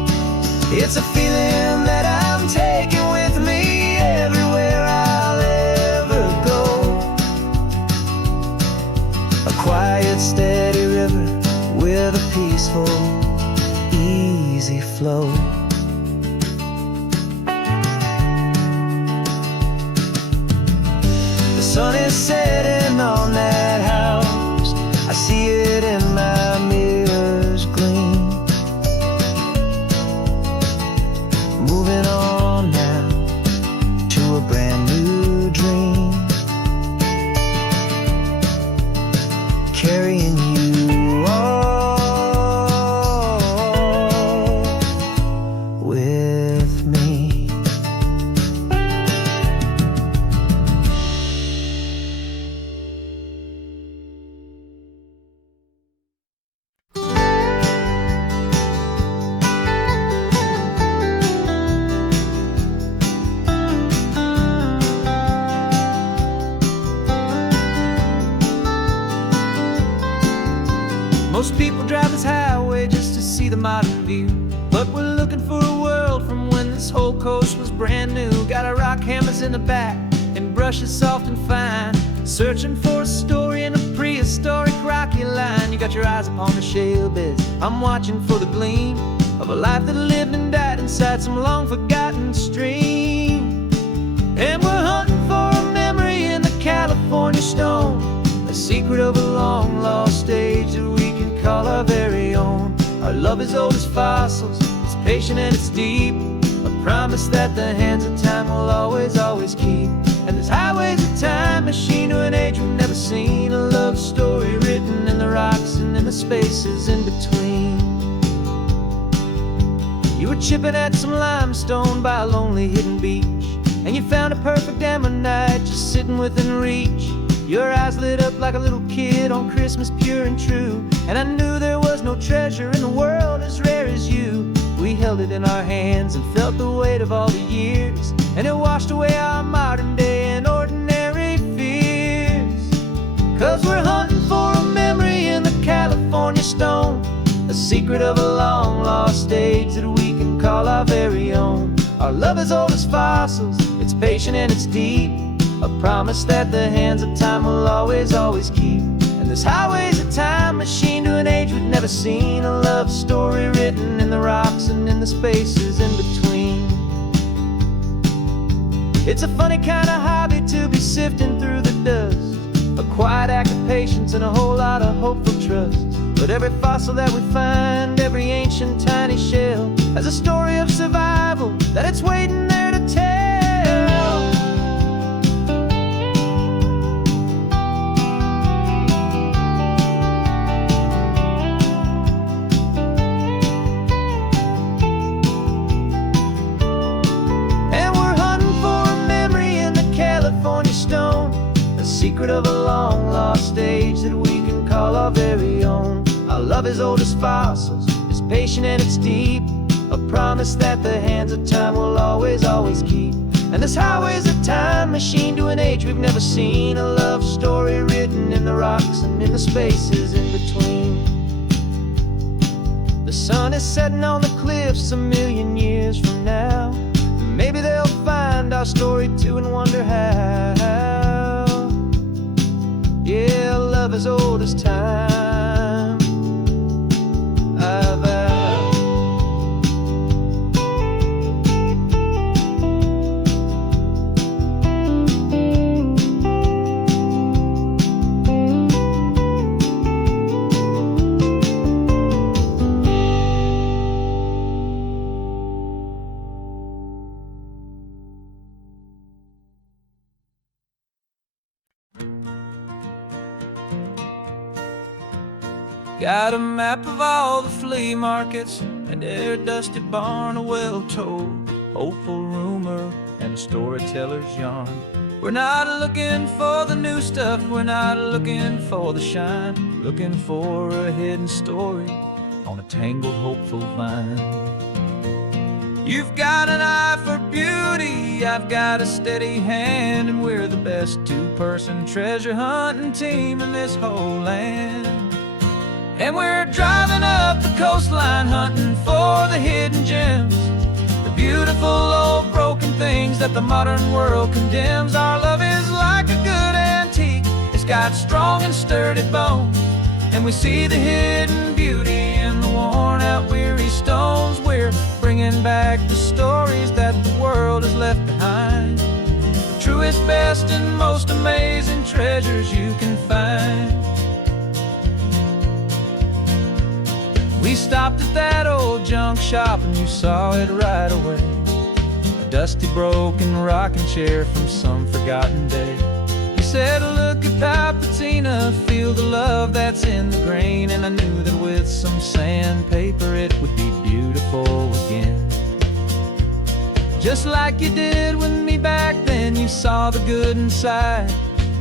It's a feeling that I'm taking with me everywhere I'll ever go. A quiet, steady river with a peaceful, easy flow. The sun is setting on that house, I see it in my mirror's gleam. Moving on now to a brand new dream, carrying you all with me. Most people drive this highway just to see the modern view, but we're looking for a world from when this whole coast was brand new. Got our rock hammers in the back and brushes soft and fine, searching for a story in a prehistoric rocky line. You got your eyes upon the shale beds, I'm watching for the gleam of a life that lived and died inside some long forgotten stream. And we're hunting for a memory in the California stone, a secret of a long lost age that we can call our very own. Our love is old as fossils, it's patient and it's deep, a promise that the hands of time will always, always keep. And this highway's a time machine to an age we've never seen, a love story written in the rocks and in the spaces in between. You were chipping at some limestone by a lonely hidden beach, and you found a perfect ammonite just sitting within reach. Your eyes lit up like a little kid on Christmas, pure and true. And I knew there was no treasure in the world as rare as you. We held it in our hands and felt the weight of all the years, and it washed away our modern day and ordinary fears. 'Cause we're hunting for a memory in the California stone, a secret of a long lost age that we can call our very own. Our love is old as fossils, it's patient and it's deep, a promise that the hands of time will always, always keep. And this highway's a time machine to an age we've never seen, a love story written in the rocks and in the spaces in between. It's a funny kind of hobby to be sifting through the dust, a quiet act of patience and a whole lot of hopeful trust. But every fossil that we find, every ancient tiny shell, has a story of survival that it's waiting there to tell. And we're hunting for a memory in the California stone, a secret of a long lost age that we can call our very own. Our love is old as fossils, it's patient and it's deep, a promise that the hands of time will always, always keep. And this highway's a time machine to an age we've never seen, a love story written in the rocks and in the spaces in between. The sun is setting on the cliffs a million years from now. Maybe they'll find our story too and wonder how. Yeah, love is old as time, I vow. Got a map of all the flea markets, and every dusty barn, a well-told, hopeful rumor, and a storyteller's yarn. We're not looking for the new stuff, we're not looking for the shine, looking for a hidden story on a tangled, hopeful vine. You've got an eye for beauty, I've got a steady hand, and we're the best two-person treasure hunting team in this whole land. And we're driving up the coastline hunting for the hidden gems, the beautiful old broken things that the modern world condemns. Our love is like a good antique, it's got strong and sturdy bones, and we see the hidden beauty in the worn out weary stones. We're bringing back the stories that the world has left behind, the truest, best, and most amazing treasures you can find. We stopped at that old junk shop and you saw it right away, a dusty broken rocking chair from some forgotten day. You said, look at that patina, feel the love that's in the grain, and I knew that with some sandpaper it would be beautiful again. Just like you did with me back then, you saw the good inside,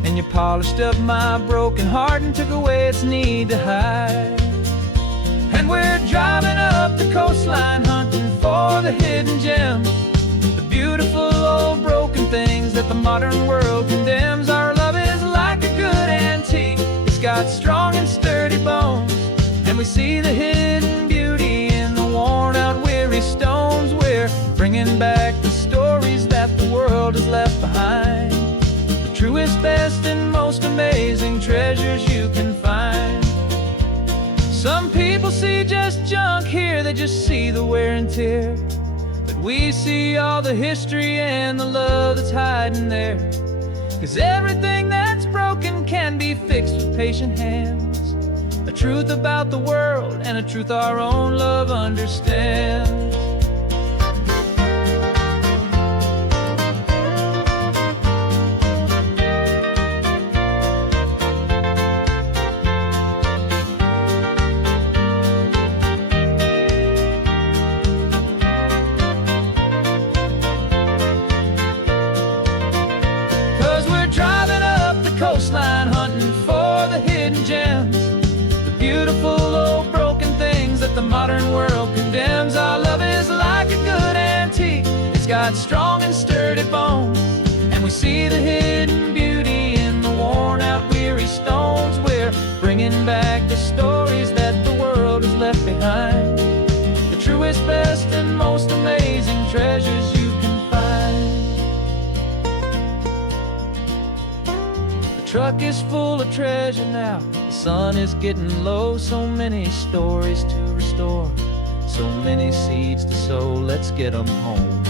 and you polished up my broken heart and took away its need to hide. And we're driving up the coastline hunting for the hidden gems, the beautiful old broken things that the modern world condemns. Our love is like a good antique, it's got strong and sturdy bones, and we see the hidden beauty in the worn out weary stones. We're bringing back the stories that the world has left behind, the truest, best, and most amazing treasures you can find. Some people see just junk here, they just see the wear and tear, but we see all the history and the love that's hiding there. 'Cause everything that's broken can be fixed with patient hands, a truth about the world and a truth our own love understands. got strong and sturdy bones, and we see the hidden beauty in the worn-out, weary stones. We're bringing back the stories that the world has left behind, the truest, best, and most amazing treasures you can find. The truck is full of treasure now, the sun is getting low. So many stories to restore, so many seeds to sow. Let's get them home,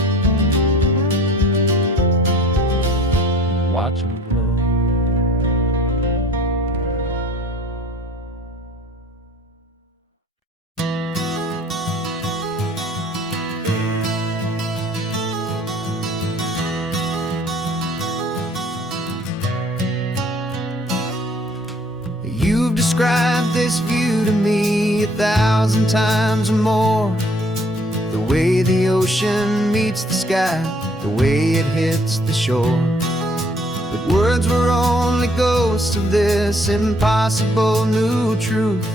watch them grow. You've described this view to me 1,000 times or more. The way the ocean meets the sky, the way it hits the shore. But words were only ghosts of this impossible new truth.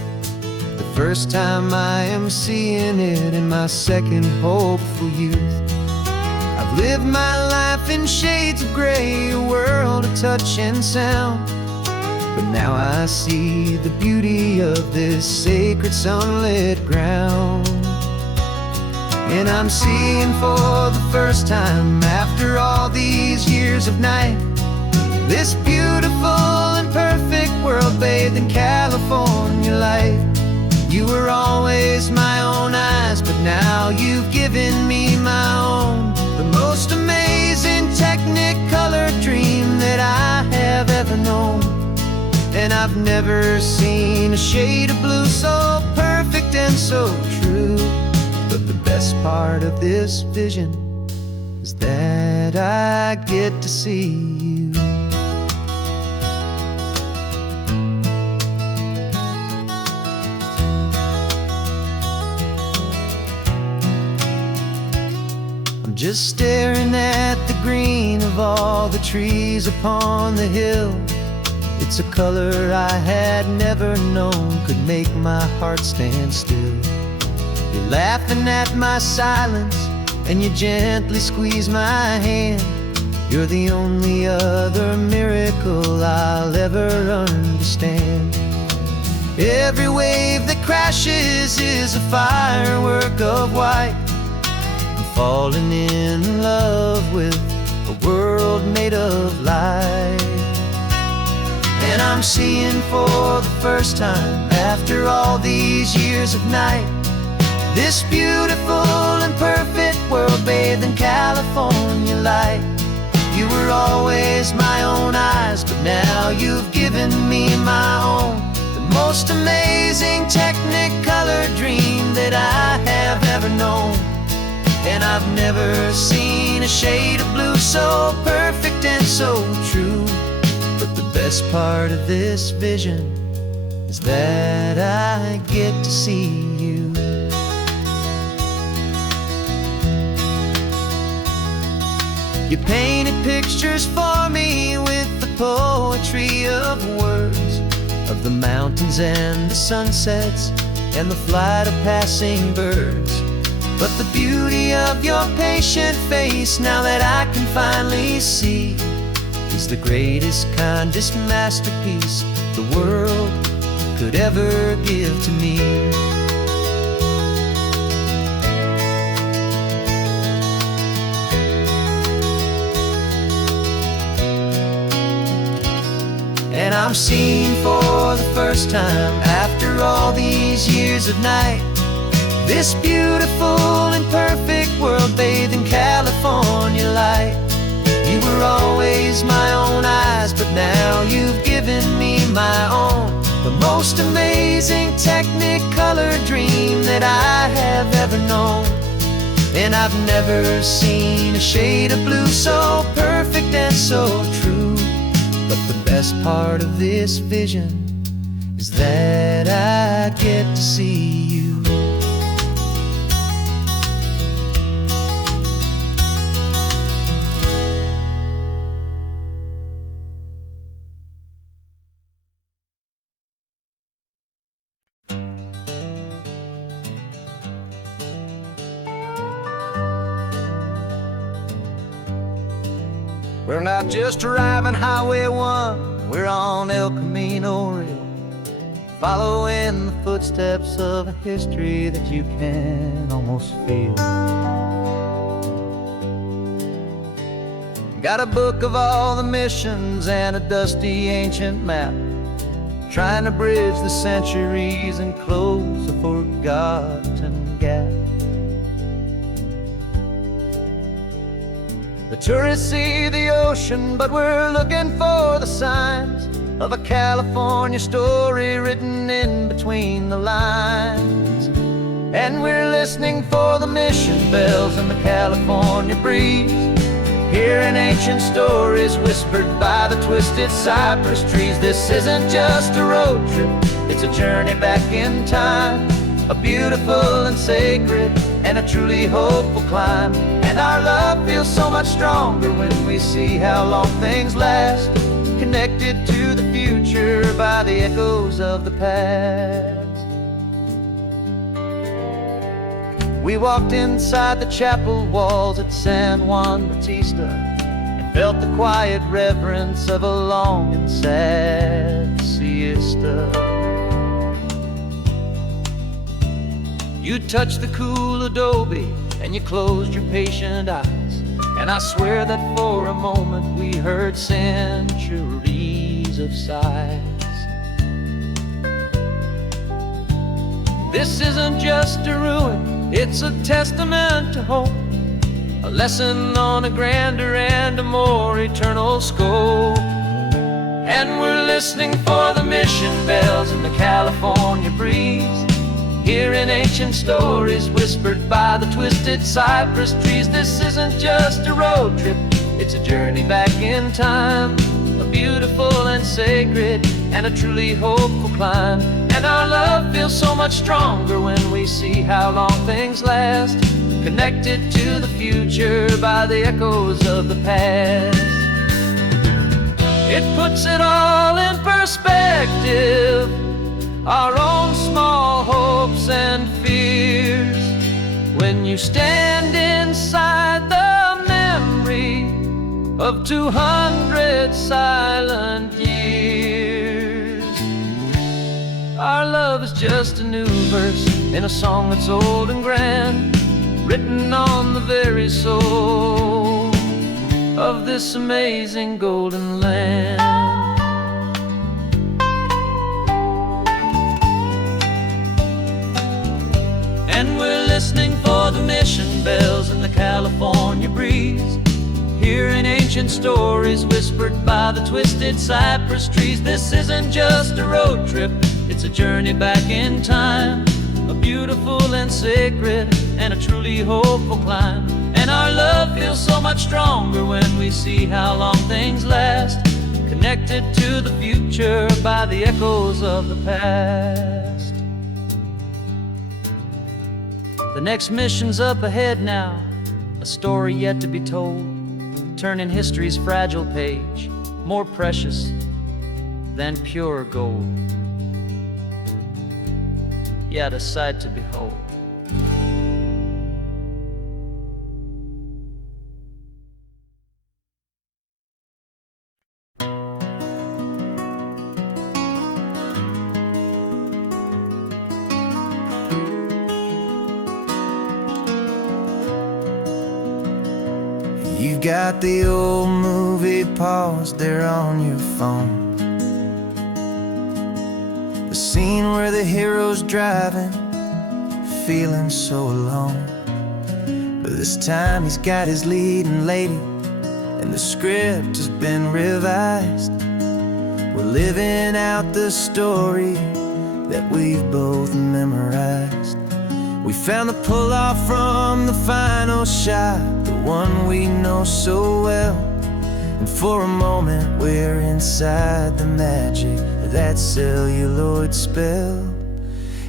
The first time I am seeing it in my second hopeful youth. I've lived my life in shades of gray, a world of touch and sound. But now I see the beauty of this sacred sunlit ground. And I'm seeing for the first time, after all these years of night, this beautiful and perfect world bathed in California light. You were always my own eyes, but now you've given me my own. The most amazing technicolor dream that I have ever known. And I've never seen a shade of blue so perfect and so true. But the best part of this vision is that I get to see you. I'm just staring at the green of all the trees upon the hill. It's a color I had never known could make my heart stand still. You're laughing at my silence, and you gently squeeze my hand. You're the only other miracle I'll ever understand. Every wave that crashes is a firework of white. I'm falling in love with a world made of light. And I'm seeing for the first time, after all these years of night, this beautiful and perfect world bathed in California light. You were always my own eyes, but now you've given me my own. The most amazing technicolor dream that I have ever known. And I've never seen a shade of blue so perfect and so true. But the best part of this vision is that I get to see you. You painted pictures for me with the poetry of words, of the mountains and the sunsets and the flight of passing birds. But the beauty of your patient face, now that I can finally see, is the greatest, kindest masterpiece the world could ever give to me. And I'm seeing for the first time, after all these years of night, this beautiful and perfect world bathed in California light. You were always my own eyes, but now you've given me my own. The most amazing technicolor dream that I have ever known. And I've never seen a shade of blue so perfect and so true. But the best part of this vision is that I get to see you. We're not just driving Highway 1, we're on El Camino Real, following the footsteps of a history that you can almost feel. Got a book of all the missions and a dusty ancient map, trying to bridge the centuries and close a forgotten gap. The tourists see the ocean, but we're looking for the signs of a California story written in between the lines. And we're listening for the mission bells in the California breeze, hearing ancient stories whispered by the twisted cypress trees. This isn't just a road trip, it's a journey back in time, a beautiful and sacred and a truly hopeful climb. And our love feels so much stronger when we see how long things last, connected to the future by the echoes of the past. We walked inside the chapel walls at San Juan Bautista and felt the quiet reverence of a long and sad siesta. You touched the cool adobe and you closed your patient eyes, and I swear that for a moment we heard centuries of sighs. This isn't just a ruin, it's a testament to hope, a lesson on a grander and a more eternal scope. And we're listening for the mission bells in the California breeze, hearing ancient stories whispered by the twisted cypress trees. This isn't just a road trip, it's a journey back in time, a beautiful and sacred and a truly hopeful climb. And our love feels so much stronger when we see how long things last, connected to the future by the echoes of the past. It puts it all in perspective, our own small hopes and fears, when you stand inside the memory of 200 silent years. Our love is just a new verse in a song that's old and grand, written on the very soul of this amazing golden land. And we're listening for the mission bells in the California breeze, hearing ancient stories whispered by the twisted cypress trees. This isn't just a road trip, it's a journey back in time, a beautiful and sacred and a truly hopeful climb. And our love feels so much stronger when we see how long things last, connected to the future by the echoes of the past. The next mission's up ahead now, a story yet to be told, turning history's fragile page more precious than pure gold. Yet a sight to behold. You've got the old movie paused there on your phone, the scene where the hero's driving, feeling so alone. But this time he's got his leading lady, and the script has been revised. We're living out the story that we've both memorized. We found the pull-off from the final shot, the one we know so well. And for a moment we're inside the magic of that celluloid spell.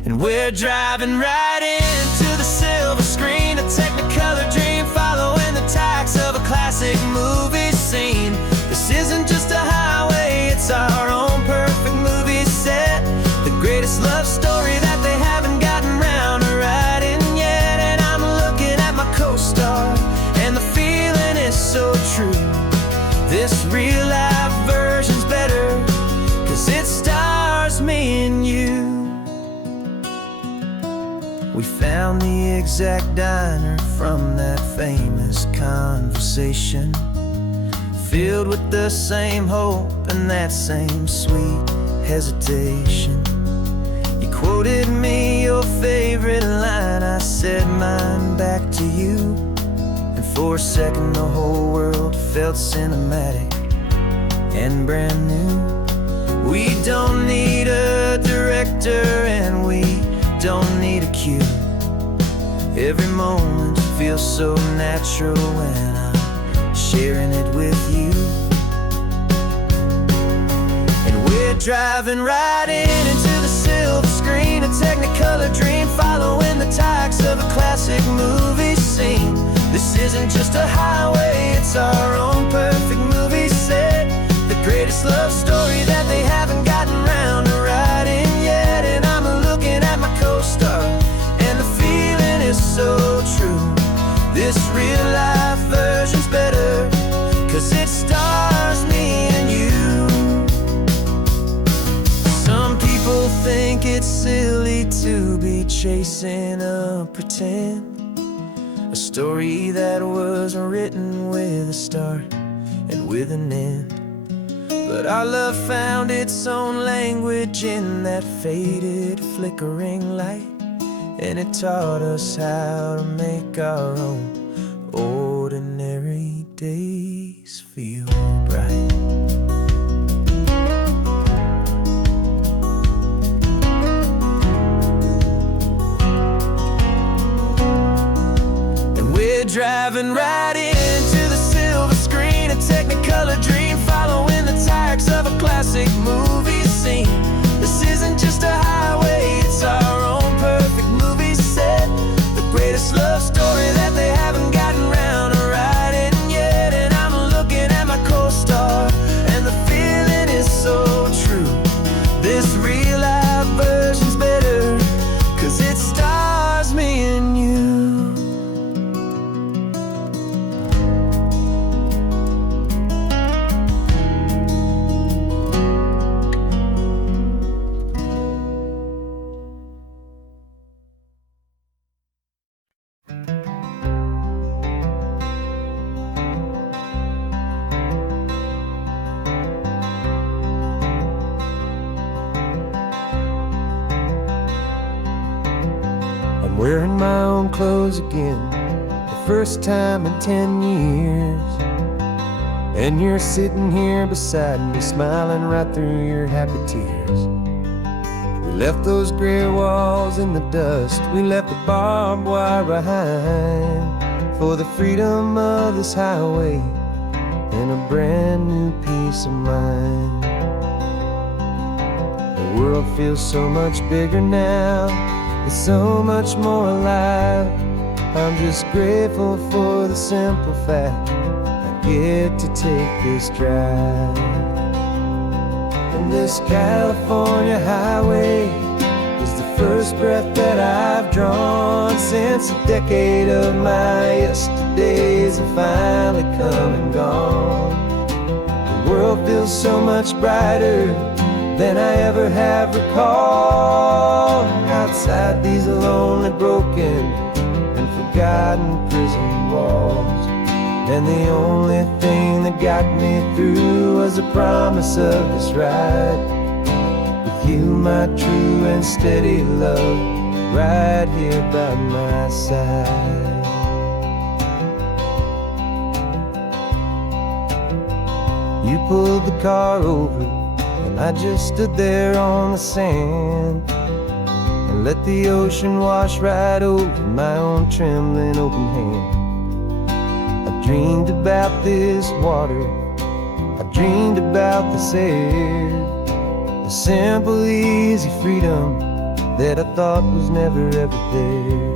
And we're driving right into the silver screen, a Technicolor dream, following the tacks of a classic movie scene. This isn't just a highway, it's our own perfect movie set, the greatest love story that they haven't gotten round to writing yet. And I'm looking at my co-star, and the feeling is so true We found the exact diner from that famous conversation, filled with the same hope and that same sweet hesitation. You quoted me your favorite line, I said mine back to you, and for a second the whole world felt cinematic and brand new. We don't need a director and we don't need a cue. Every moment feels so natural when I'm sharing it with you. And we're driving right into the silver screen, a technicolor dream, following the tacks of a classic movie scene. This isn't just a highway, it's our own perfect movie set, the greatest love story that they haven't gotten round to writing yet. And I'm looking at my co-star, and the feeling is so true. This real life version's better, 'cause it stars me and you. Some people think it's silly to be chasing a pretend, a story that was written with a start and with an end. But our love found its own language in that faded, flickering light, and it taught us how to make our own ordinary days feel bright. And we're driving right into the silver screen, a technicolor dream, following the tacks of a classic movie scene. This isn't just a highway, it's our own perfect movie set, the greatest love story that they haven't gotten round to writing yet. And I'm looking at my co-star, and the feeling is so true. This real life version's better, 'cause it stars me and you. I'm wearing my own clothes again, the first time in 10 years. And you're sitting here beside me, smiling right through your happy tears. We left those gray walls in the dust, we left the barbed wire behind, for the freedom of this highway and a brand new peace of mind. The world feels so much bigger now, it's so much more alive. I'm just grateful for the simple fact I get to take this drive. And this California highway is the first breath that I've drawn since a decade of my yesterdays have finally come and gone. The world feels so much brighter than I ever have recalled. Outside these lonely, broken, and forgotten prison walls, and the only thing that got me through was the promise of this ride with you, my true and steady love, right here by my side. You pulled the car over, and I just stood there on the sand and let the ocean wash right over my own trembling open hand. I dreamed about this water, I dreamed about this air, the simple, easy freedom that I thought was never ever there.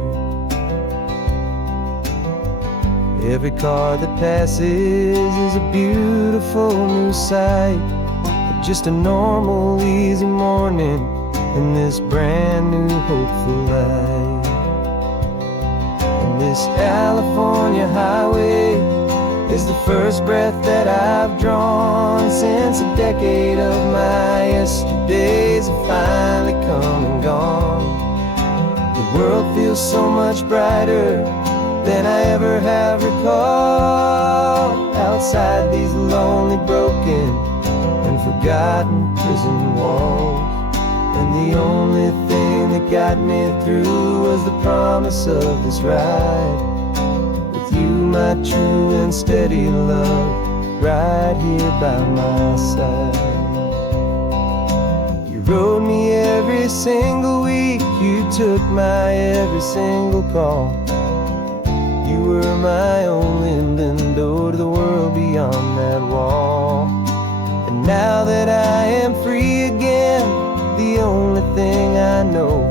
Every car that passes is a beautiful new sight, just a normal, easy morning in this brand new, hopeful life. And this California highway is the first breath that I've drawn since a decade of my yesterdays have finally come and gone. The The world feels so much brighter than I ever have recalled. Outside these lonely, broken, and forgotten prison walls. And the only thing that got me through was the promise of this ride. With you, my true and steady love, right here by my side. You rode me every single week, you took my every single call. You were my only window to the world beyond that wall. And now that I am free again, the only thing I know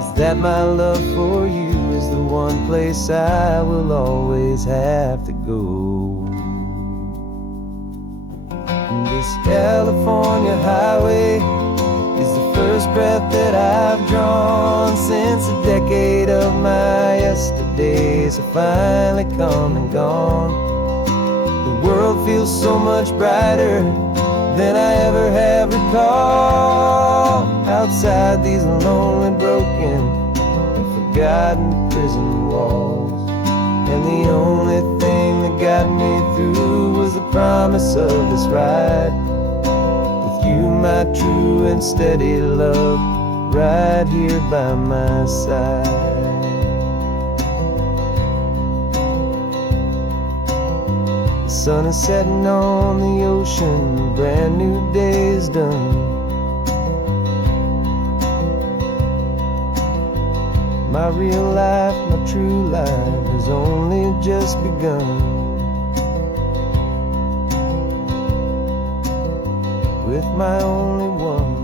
is that my love for you is the one place I will always have to go. And this California highway is the first breath that I've drawn since a decade of my yesterdays have finally come and gone. The world feels so much brighter than I ever have recalled. Outside these lonely, broken, and forgotten prison walls. And the only thing that got me through was the promise of this ride. With you, my true and steady love, right here by my side. The sun is setting on the ocean, a brand new day is done. My real life, my true life has only just begun. With my only one.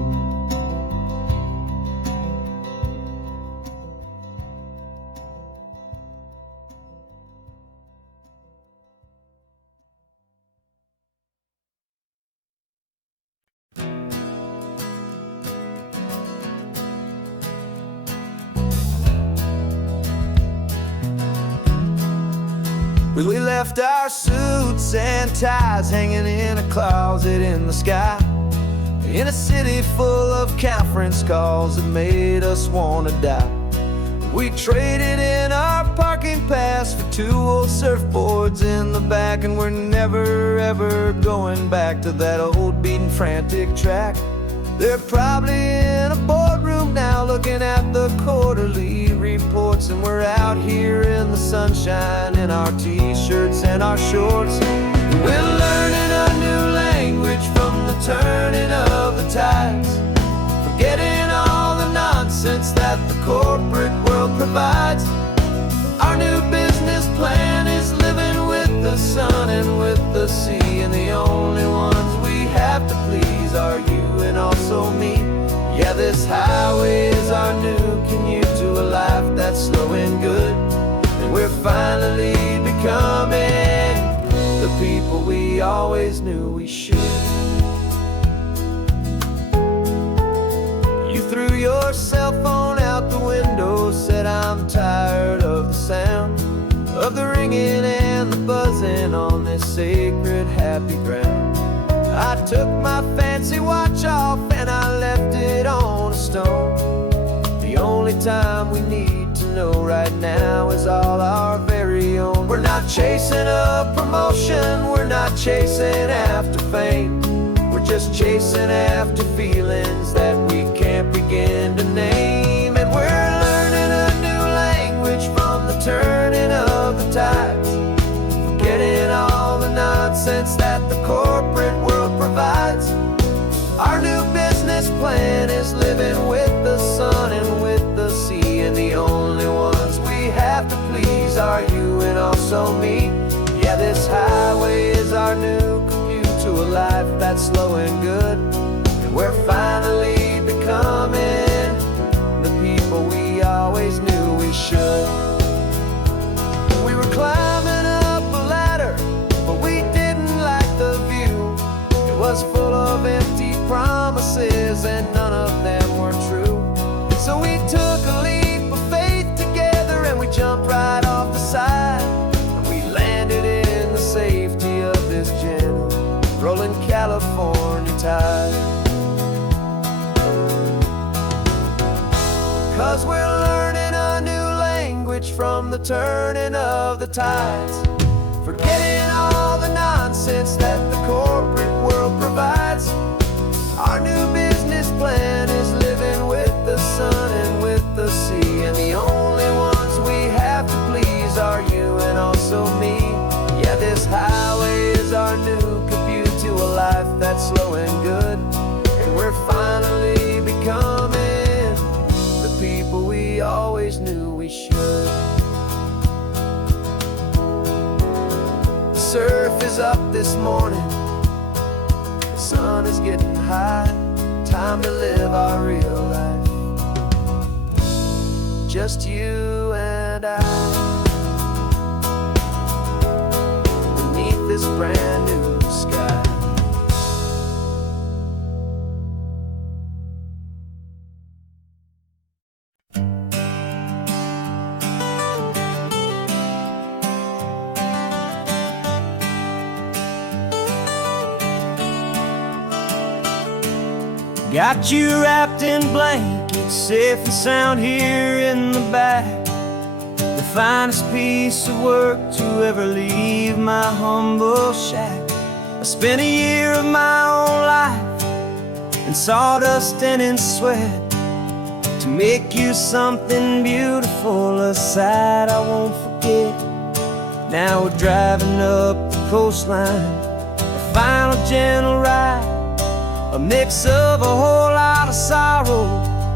We left our suits and ties hanging in a closet in the sky, in a city full of conference calls that made us wanna die. We traded in our parking pass for 2 old surfboards in the back, and we're never ever going back to that old beaten frantic track. They're probably in a boardroom now looking at the quarterly reports, and we're out here in the sunshine in our t-shirts and our shorts. We're learning a new language from the turning of the tides, forgetting all the nonsense that the corporate world provides. Our new business plan is living with the sun and with the sea, and the only ones we have to please are you and also me. Yeah, this highway is our new commute to a life that's slow and good, and we're finally becoming the people we always knew we should. You threw your cell phone out the window, said I'm tired of the sound of the ringing and the buzzing on this sacred happy ground. I took my fancy watch off and I left it on a stone. The only time we need to know right now is all our very own. We're not chasing a promotion, we're not chasing after fame. We're just chasing after feelings that we can't begin to name. And we're learning a new language from the turning of the tides, forgetting all the nonsense that the corporate world provides. Our new business plan is living with the sun and with the sea, and the only ones we have to please are you and also me. Yeah, this highway is our new commute to a life that's slow and good, and we're finally becoming the people we always knew we should. We were climbing up a ladder, but we didn't like the view. It was full of empty promises and none of them were true. So we took a leap of faith together and we jumped right off the side, and we landed in the safety of this gentle rolling California tide. 'cause we're learning a new language from the turning of the tides. Forgetting all the nonsense that the corporate world provides. Our new business plan is living with the sun and with the sea, and the only ones we have to please are you and also me. Yeah, this highway is our new commute to a life that's slow and good, and we're finally becoming the people we always knew we should. The surf is up this morning, the sun is getting high. Time to live our real life, just you and I, beneath this brand new sky. Got you wrapped in blankets, safe and sound here in the back. The finest piece of work to ever leave my humble shack. I spent a year of my own life in sawdust and in sweat to make you something beautiful, a sight I won't forget. Now we're driving up the coastline, a final gentle ride, a mix of a whole lot of sorrow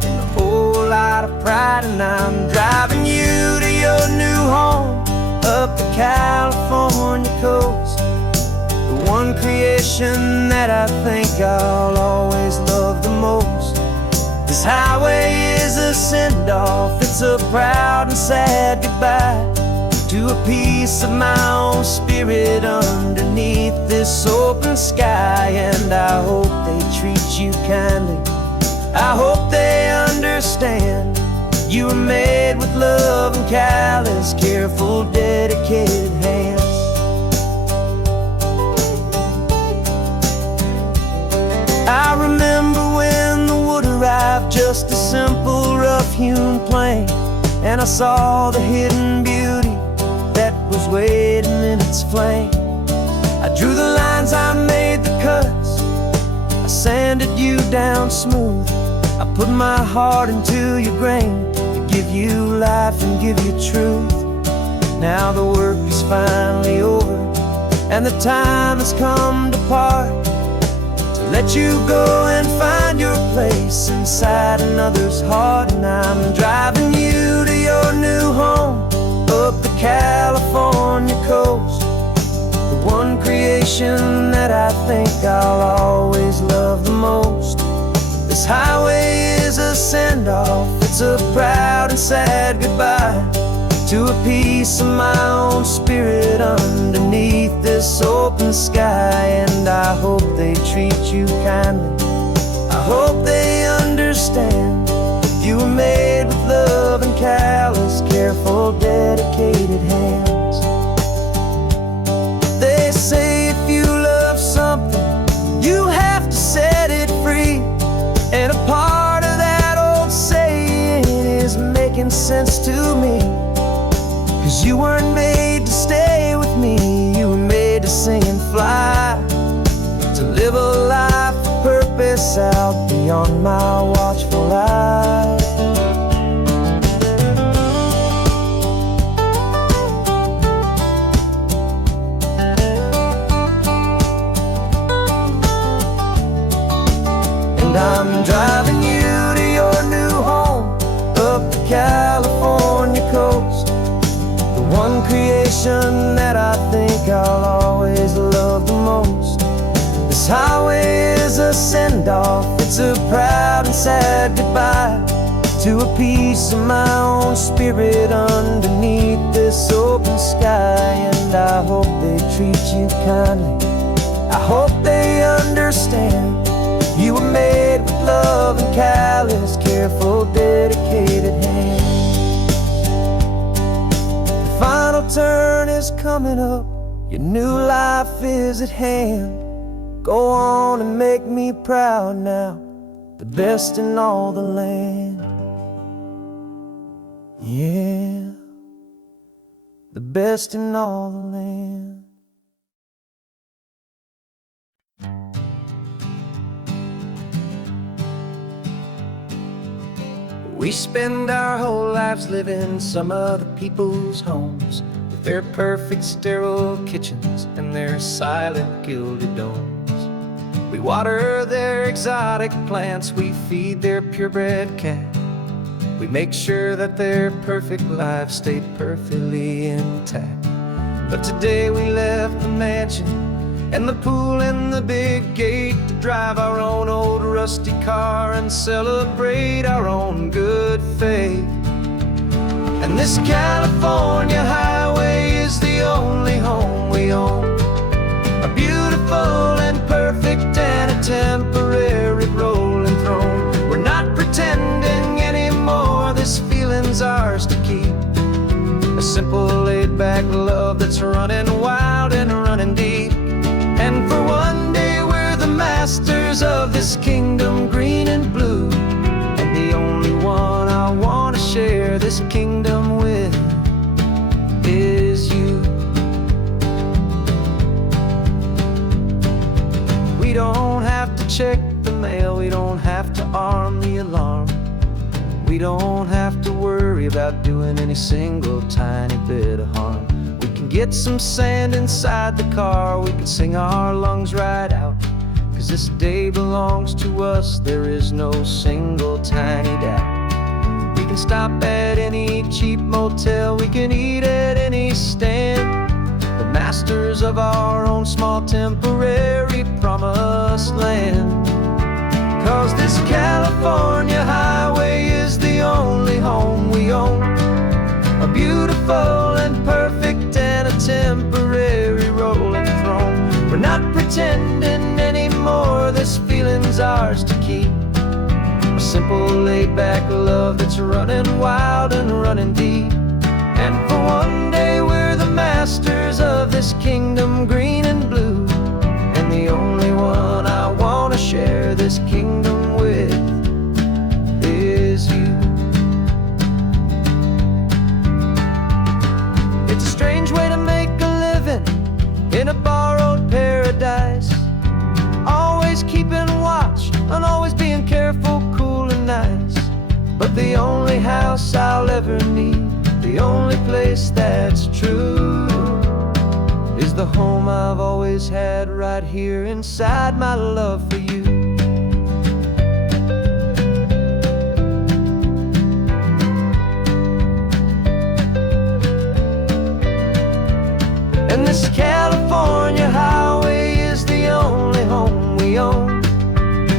and a whole lot of pride. And I'm driving you to your new home up the California coast, the one creation that I think I'll always love the most. This highway is a send-off, it's a proud and sad goodbye to a piece of my own spirit underneath this open sky. And I hope they treat you kindly, I hope they understand you were made with love and callous, careful, dedicated hands. I remember when the wood arrived, just a simple rough-hewn plank, and I saw the hidden beauty that was waiting in its flame. I drew the lines, I made the cuts, I sanded you down smooth. I put my heart into your grain to give you life and give you truth. Now the work is finally over, and the time has come to part, to let you go and find your place inside another's heart. And I'm driving you to your new home up the California coast, the one creation that I think I'll always love the most. This highway is a send-off, it's a proud and sad goodbye to a piece of my own spirit underneath this open sky. And I hope they treat you kindly, I hope they understand you were made with love and callous, careful, dedicated hands. They say if you love something, you have to set it free, and a part of that old saying is making sense to me. 'Cause you weren't made to stay with me, you were made to sing and fly, to live a life of purpose out beyond my watchful eye. And I'm driving you to your new home up the California coast, the one creation that I think I'll always love the most. This highway is a send-off, it's a proud and sad goodbye to a piece of my own spirit underneath this open sky. And I hope they treat you kindly, I hope they understand you were made with love and callous, careful, dedicated hands. The final turn is coming up, your new life is at hand. Go on and make me proud now, the best in all the land. best in all the land. We spend our whole lives living in some other people's homes, with their perfect sterile kitchens and their silent gilded domes. We water their exotic plants, we feed their purebred cat. We make sure that their perfect lives stay perfectly intact. But today we left the mansion and the pool and the big gate to drive our own old rusty car and celebrate our own good faith. And this California highway is the only home we own, a beautiful and perfect and a temporary rolling throne. We're not pretending anymore, this feeling's ours to keep, a simple laid-back love that's running wild and running deep. And for one day we're the masters of this kingdom green and blue, and the only one I want to share this kingdom with is you. We don't have to check the mail, we don't have to arm the alarm, we don't have to worry about doing any single tiny bit of harm. We can get some sand inside the car, we can sing our lungs right out, 'cause this day belongs to us, there is no single tiny doubt. We can stop at any cheap motel, we can eat at any stand, the masters of our own small temporary promised land. 'Cause this California highway is the only home we own, a beautiful and perfect and a temporary rolling throne. We're not pretending anymore, this feeling's ours to keep, a simple laid-back love that's running wild and running deep. And for one day we're the masters of this kingdom green and blue, and the only one I want to share this kingdom with is you. It's a strange way to make a living in a borrowed paradise, always keeping watch and always being careful, cool and nice. But the only house I'll ever need, the only place that's true, is the home I've always had right here inside my love for you. And this California highway is the only home we own,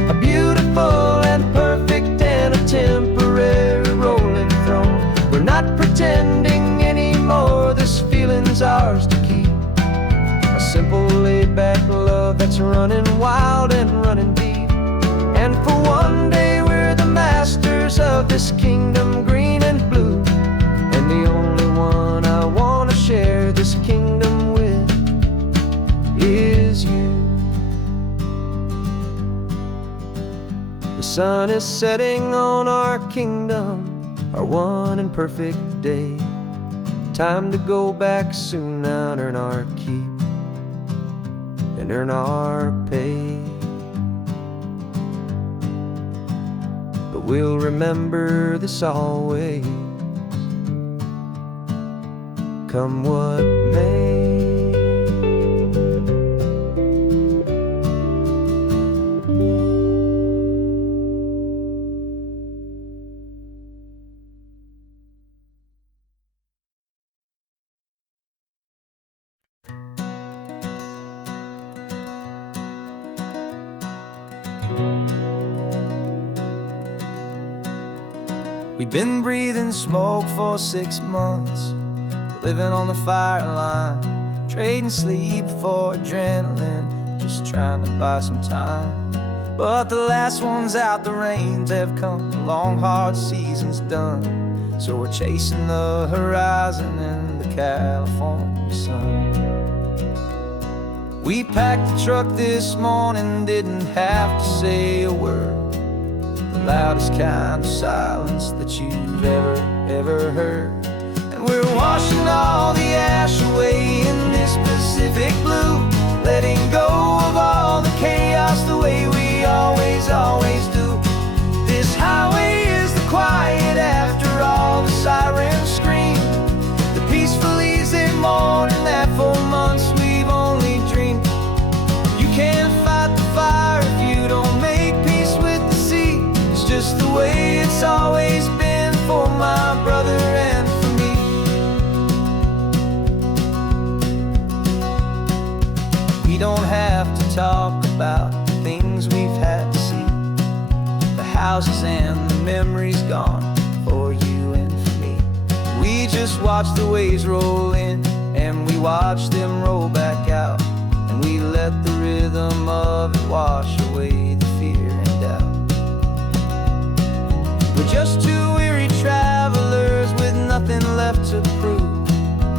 a beautiful and perfect and a temporary rolling throne. We're not pretending anymore, this feeling's ours to keep, a simple laid-back love that's running wild and running deep. And for one day we're the masters of this kingdom green and blue, and the only one I want to share this kingdom with is you. The sun is setting on our kingdom, our one and perfect day. Time to go back soon now and earn our keep and earn our pay. But we'll remember this always, come what may. We've been breathing smoke for 6 months, living on the fire line, trading sleep for adrenaline, just trying to buy some time. But the last one's out, the rains have come, the long hard season's done, so we're chasing the horizon in the California sun. We packed the truck this morning, didn't have to say a word, the loudest kind of silence that you've ever heard. And we're washing all the ash letting go of all the chaos the way we always do. This highway is the quiet after all the sirens scream, the peaceful easy morning that for months we've only dreamed. You can't fight the fire if you don't make peace with the sea. It's just the way it's always been for my brother and for me. We don't have to talk about the things we've had to see, the houses and the memories gone for you and for me. We just watch the waves roll in and we watch them roll back out, and we let the rhythm of it wash away the fear and doubt. We're just two weary travelers with nothing left to prove,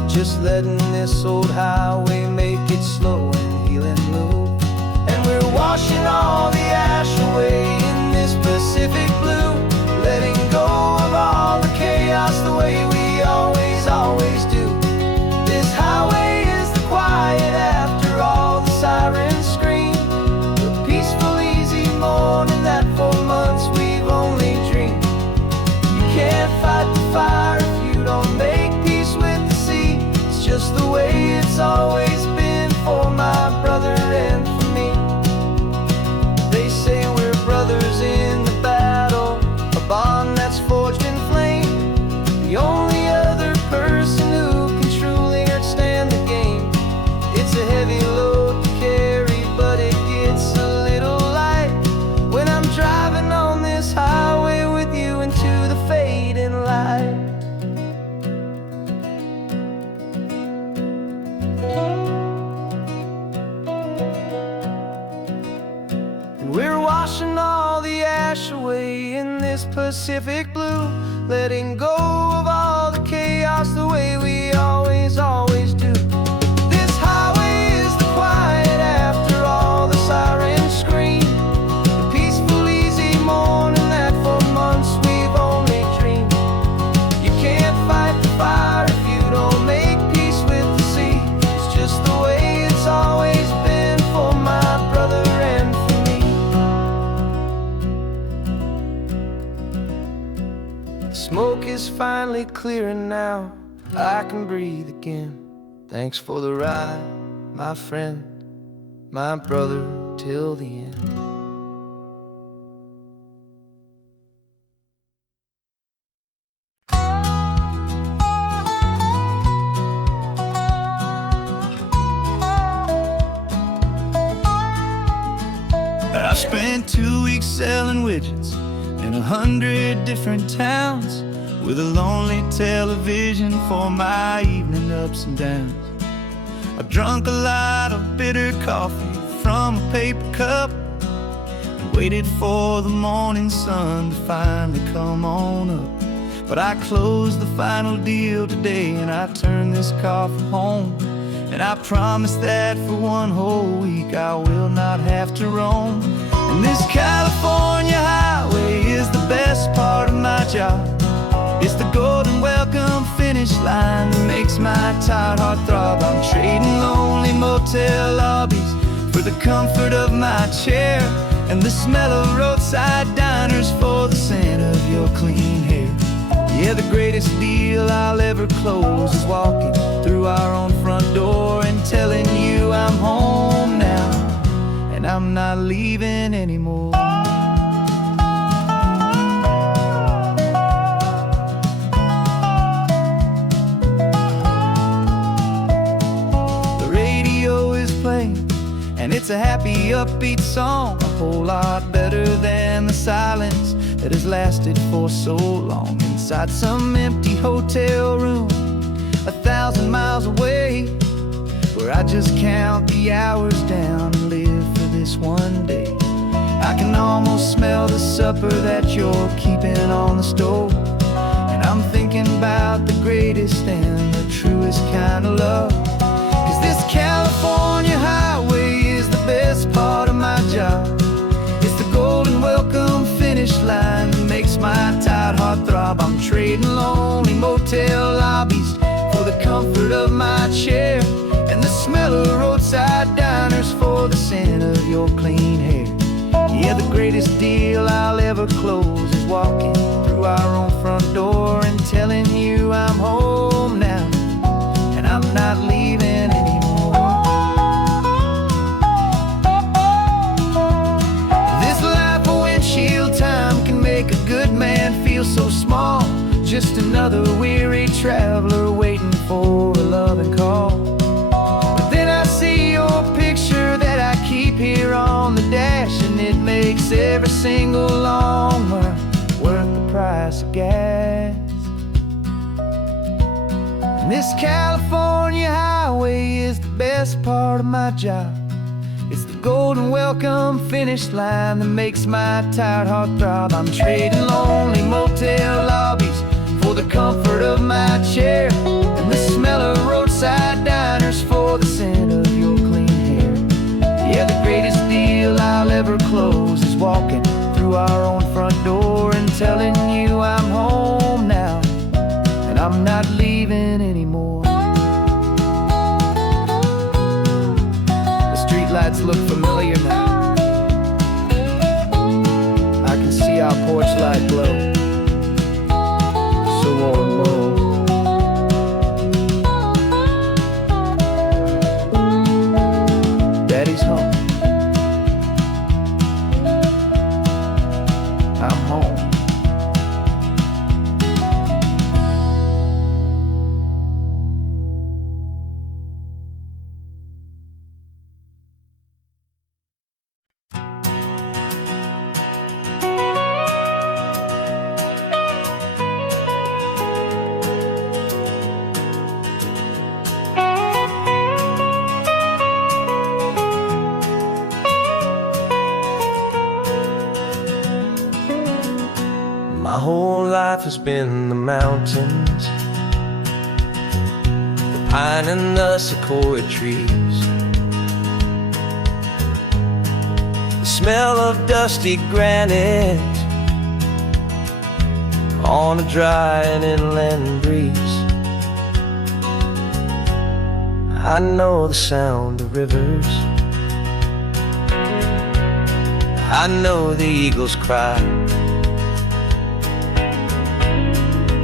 just letting this old highway make it slow and healing move. And we're washing all the ash away in this Pacific blue, letting go of all the chaos the way we always do. This highway is the quiet after all the sirens scream, the peaceful easy morning that for months we've only dreamed. You can't fight the fire if you don't make peace with the sea. It's just the way it's always been for my brother and for me. They say we're brothers in the battle, a bond that's forged in flame. The only other person who can truly understand the game. It's a heavy load to carry, but it gets a little light when I'm driving on this highway with you into the fading light. And we're washing all the ash away in this Pacific blue, letting go of all the chaos the way we always do. This highway is the quiet after all the sirens scream, the peaceful easy morning that for months we've only dreamed. You can't fight the fire if you don't make peace with the sea. It's just the way it's always been for my brother and for me. The smoke is finally clearing now, I can breathe again. Thanks for the ride, my friend, my brother, till the end. I spent 2 weeks selling widgets in 100 different towns, with a lonely television for my evening ups and downs. I drunk a lot of bitter coffee from a paper cup and waited for the morning sun to finally come on up. But I closed the final deal today and I turned this car from home, and I promise that for one whole week I will not have to roam. And this California highway is the best part of my job. It's the golden welcome finish line that makes my tired heart throb. I'm trading lonely motel lobbies for the comfort of my chair, and the smell of roadside diners for the scent of your clean hair. Yeah, the greatest deal I'll ever close is walking through our own front door and telling you I'm home now, and I'm not leaving anymore. And it's a happy, upbeat song, a whole lot better than the silence that has lasted for so long. Inside some empty hotel room 1,000 miles away, where I just count the hours down and live for this one day. I can almost smell the supper that you're keeping on the stove, and I'm thinking about the greatest and the truest kind of love. 'Cause this California highway is the best part of my job. It's the golden welcome finish line that makes my tired heart throb. I'm trading lonely motel lobbies for the comfort of my chair, and the smell of roadside diners for the scent of your clean hair. Yeah, the greatest deal I'll ever close is walking through our own front door and telling you I'm home now, and I'm not leaving anymore. This life of windshield time can make a good man feel so small, just another weary traveler waiting for a loving call. But then I see your picture that I keep here on the dash, and it makes every single long mile worth the price of gas. And this California highway is the best part of my job. It's the golden welcome finish line that makes my tired heart throb. I'm trading lonely motel lobbies for the comfort of my chair, and the smell of roadside diners for the scent of your clean hair. Yeah, the greatest deal I'll ever close is walking through our own front door and telling you I'm home now, and I'm not leaving anymore. The streetlights look familiar now. I can see our porch light glow, so warm, low. Daddy's home. I'm home. My whole life has been the mountains, the pine and the sequoia trees, the smell of dusty granite on a dry and inland breeze. I know the sound of rivers, I know the eagles cry,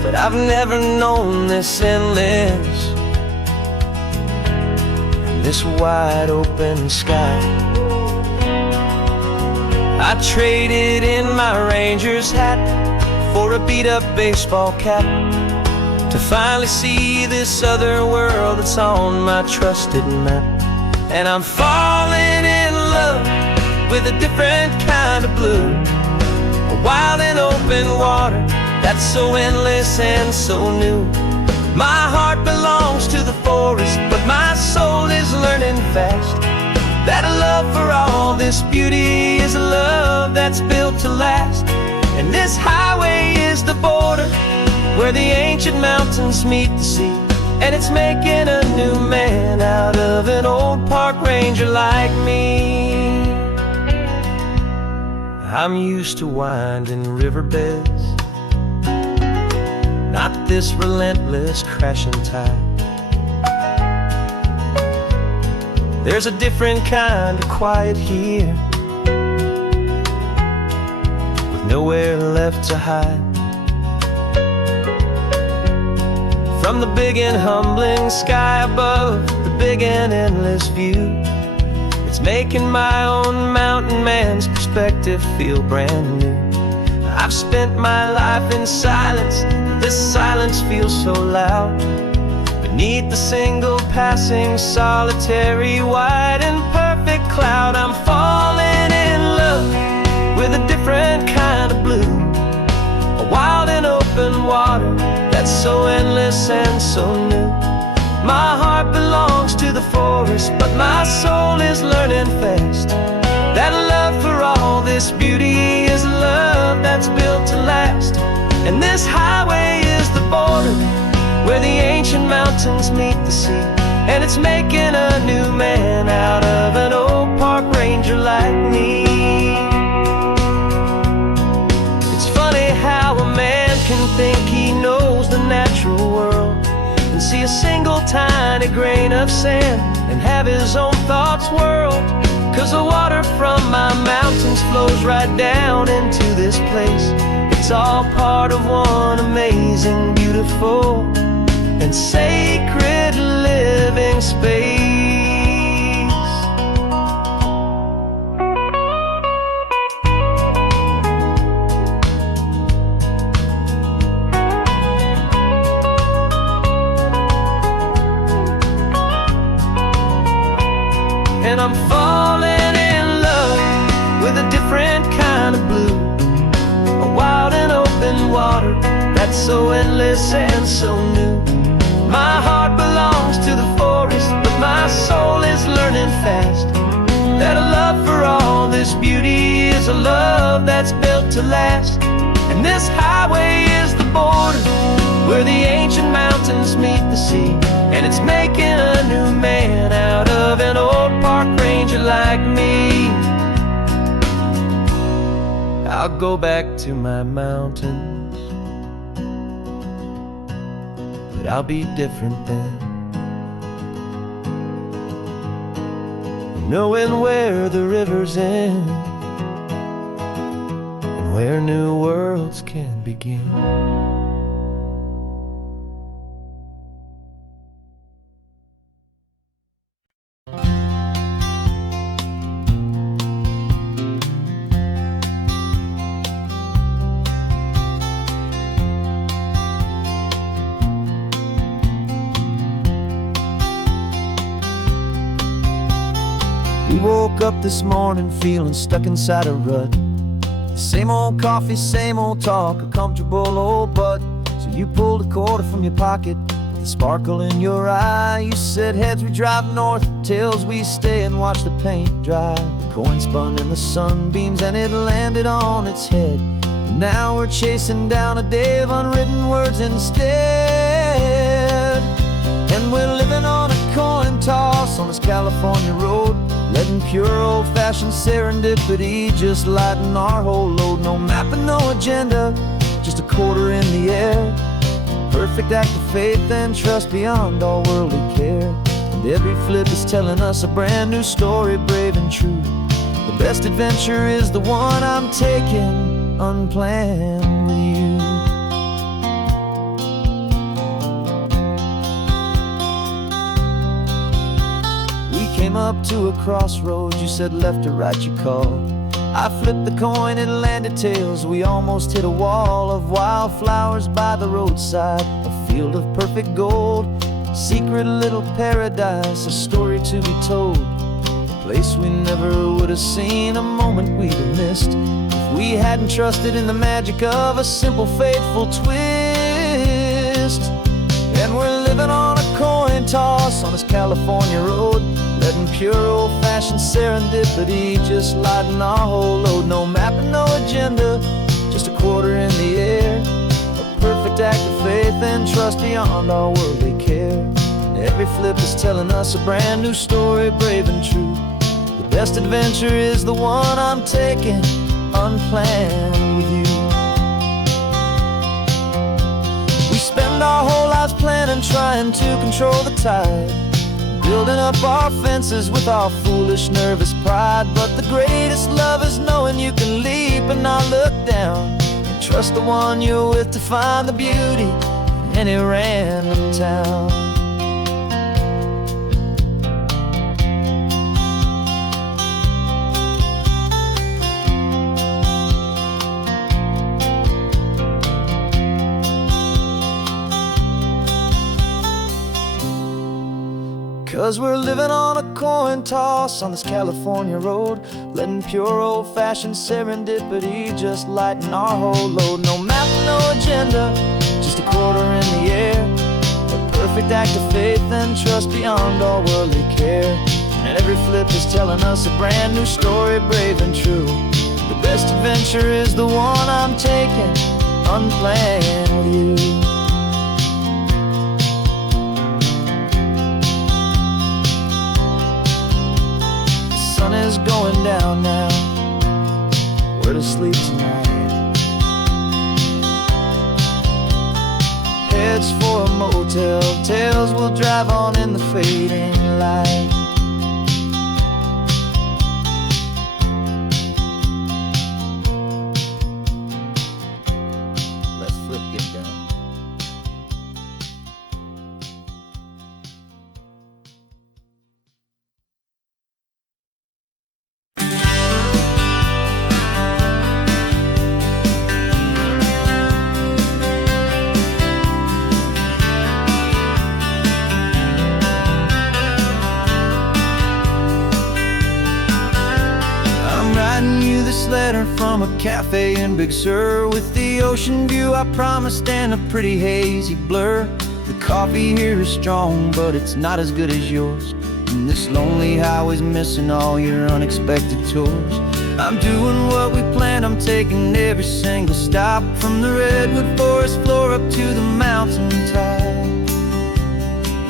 but I've never known this endless and this wide open sky. I traded in my Ranger's hat for a beat-up baseball cap to finally see this other world that's on my trusted map. And I'm falling in love with a different kind of blue, a wild and open water that's so endless and so new. My heart belongs to the forest, but my soul is learning fast that a love for all this beauty is a love that's built to last. And this highway is the border where the ancient mountains meet the sea, and it's making a new man out of an old park ranger like me. I'm used to winding riverbeds, not this relentless crashing tide. There's a different kind of quiet here, with nowhere left to hide. From the big and humbling sky above, the big and endless view, it's making my own mountain man's perspective feel brand new. I've spent my life in silence, but this silence feels so loud. Beneath the single passing solitary white and perfect cloud, I'm falling in love with a different kind of blue, a wild and open water that's so endless and so new. My heart belongs to the forest, but my soul is learning fast that love for all this beauty is love that's built to last. And this highway is the border where the ancient mountains meet the sea, and it's making a new man out of an old park ranger like me. It's funny how a man can think he knows the natural world and see a single tiny grain of sand and have his own thoughts whirled. 'Cause the water from my mountains flows right down into this place. It's all part of one amazing, beautiful, and sacred living space. And I'm falling in love with a different kind of blue, a wild and open water that's so endless and so new. My heart belongs to the forest, but my soul is learning fast that a love for all this beauty is a love that's built to last. And this highway is the border where the ancient mountains meet the sea, and it's making a new man out of an old park ranger like me. I'll go back to my mountains, but I'll be different then, knowing where the rivers end and where new worlds can begin. We woke up this morning feeling stuck inside a rut. Same old coffee, same old talk, a comfortable old butt. So you pulled a quarter from your pocket with a sparkle in your eye. You said heads we drive north, tails we stay and watch the paint dry. The coin spun in the sunbeams and it landed on its head. And now we're chasing down a day of unwritten words instead. And we're living on a coin toss on this California road, letting pure old-fashioned serendipity just lighten our whole load. No map and no agenda, just a quarter in the air. Perfect act of faith and trust beyond all worldly care. And every flip is telling us a brand new story, brave and true. The best adventure is the one I'm taking, unplanned with you. Came up to a crossroads, you said left or right you called. I flipped the coin, it landed tails. We almost hit a wall of wildflowers by the roadside, a field of perfect gold, secret little paradise, a story to be told. A place we never would have seen, a moment we'd have missed if we hadn't trusted in the magic of a simple, faithful twist. And we're living on a coin toss on this California road, letting pure old-fashioned serendipity just lighten our whole load. No map and no agenda, just a quarter in the air. A perfect act of faith and trust beyond all worldly care. And every flip is telling us a brand new story, brave and true. The best adventure is the one I'm taking, unplanned with you. We spend our whole lives planning, trying to control the tide, building up our fences with our foolish, nervous pride. But the greatest love is knowing you can leap and not look down, and trust the one you're with to find the beauty in any random town. 'Cause we're living on a coin toss on this California road, letting pure old-fashioned serendipity just lighten our whole load. No map, no agenda, just a quarter in the air. A perfect act of faith and trust beyond all worldly care. And every flip is telling us a brand new story, brave and true. The best adventure is the one I'm taking, unplanned with you. The sun is going down now, we're to sleep tonight. Heads for a motel, tails will drive on in the fading light. letter from a cafe in Big Sur, with the ocean view I promised and a pretty hazy blur. The coffee here is strong, but it's not as good as yours, and this lonely highway's missing all your unexpected tours. I'm doing what we planned, I'm taking every single stop, from the redwood forest floor up to the mountain top.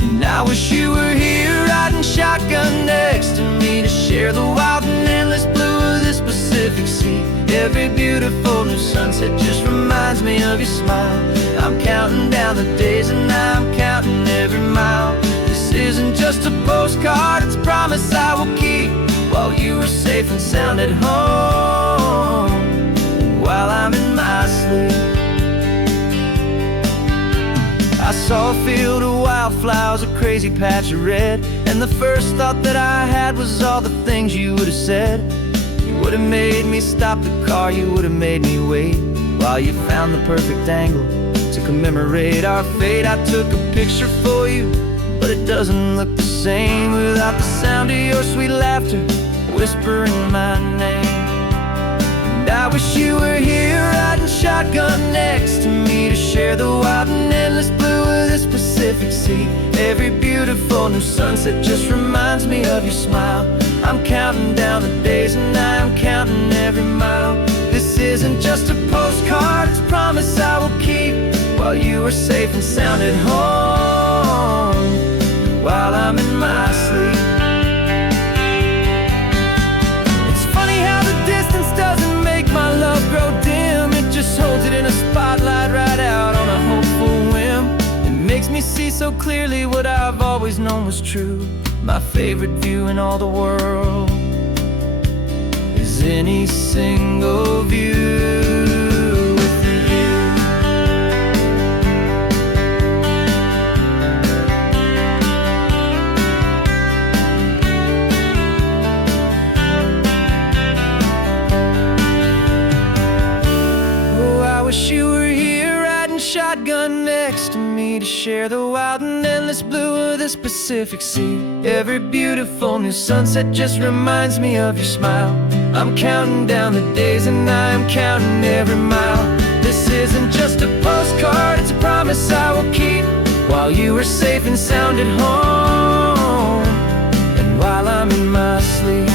And I wish you were here riding shotgun next to me, to share the wild and endless blue of this Pacific Sea. Every beautiful new sunset just reminds me of your smile. I'm counting down the days and I'm counting every mile. This isn't just a postcard, it's a promise I will keep, while you are safe and sound at home, while I'm in my sleep. I saw a field of wildflowers, a crazy patch of red, and the first thought that I had was all the things you would have said. You would have made me stop the car, you would have made me wait, while you found the perfect angle to commemorate our fate. I took a picture for you, but it doesn't look the same without the sound of your sweet laughter whispering my name. And I wish you were here riding shotgun next to me, to share the wild and endless blue of this Pacific Sea. Every beautiful new sunset just reminds me of your smile. I'm counting down the days and I'm counting every mile. This isn't just a postcard, it's a promise I will keep, while you are safe and sound at home, while I'm in my sleep. It's funny how the distance doesn't make my love grow dim, it just holds it in a spotlight right out on a hopeful whim. It makes me see so clearly what I've always known was true. My favorite view in all the world is any single view with you. Oh, I wish you were here riding shotgun next to me, to share the wild and endless blue of this Pacific Sea. Every beautiful new sunset just reminds me of your smile. I'm counting down the days and I'm counting every mile. This isn't just a postcard, it's a promise I will keep, while you are safe and sound at home, and while I'm in my sleep.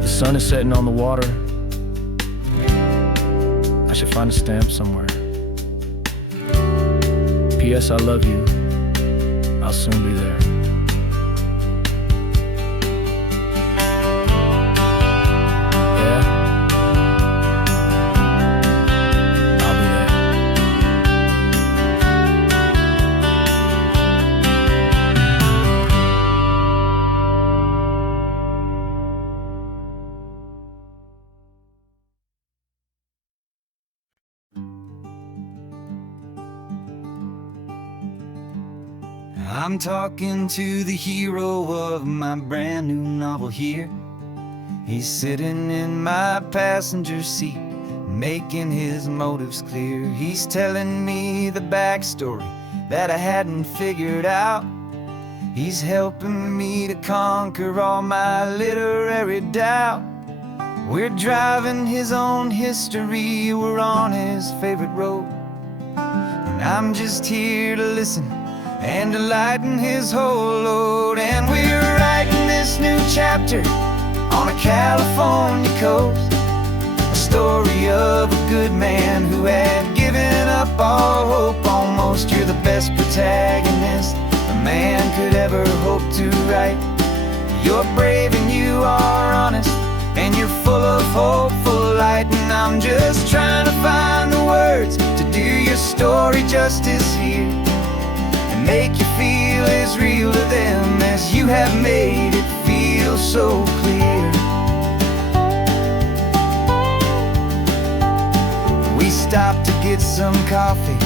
The sun is setting on the water. I should find a stamp somewhere. P.S. I love you. I'll soon be there. Yeah? I'll be there. I'm talking to the hero of my brand new novel here. He's sitting in my passenger seat, making his motives clear. He's telling me the backstory that I hadn't figured out. He's helping me to conquer all my literary doubt. We're driving his own history, we're on his favorite road, and I'm just here to listen and to lighten his whole load. And we're writing this new chapter on a California coast, a story of a good man who had given up all hope almost. You're the best protagonist a man could ever hope to write. You're brave and you are honest, and you're full of hopeful light. And I'm just trying to find the words to do your story justice here, make you feel as real to them as you have made it feel so clear. We stopped to get some coffee,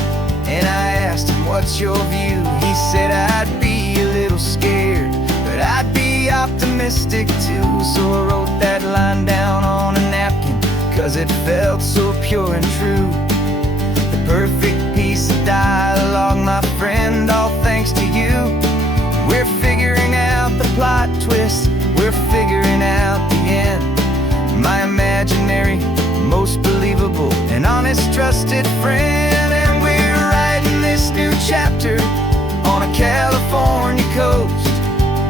and I asked him, what's your view? He said, I'd be a little scared, but I'd be optimistic too. So I wrote that line down on a napkin 'cause it felt so pure and true. The perfect piece of dialogue, my friend, all thanks to you. We're figuring out the plot twist, we're figuring out the end. My imaginary, most believable and honest trusted friend. And we're writing this new chapter on a California coast,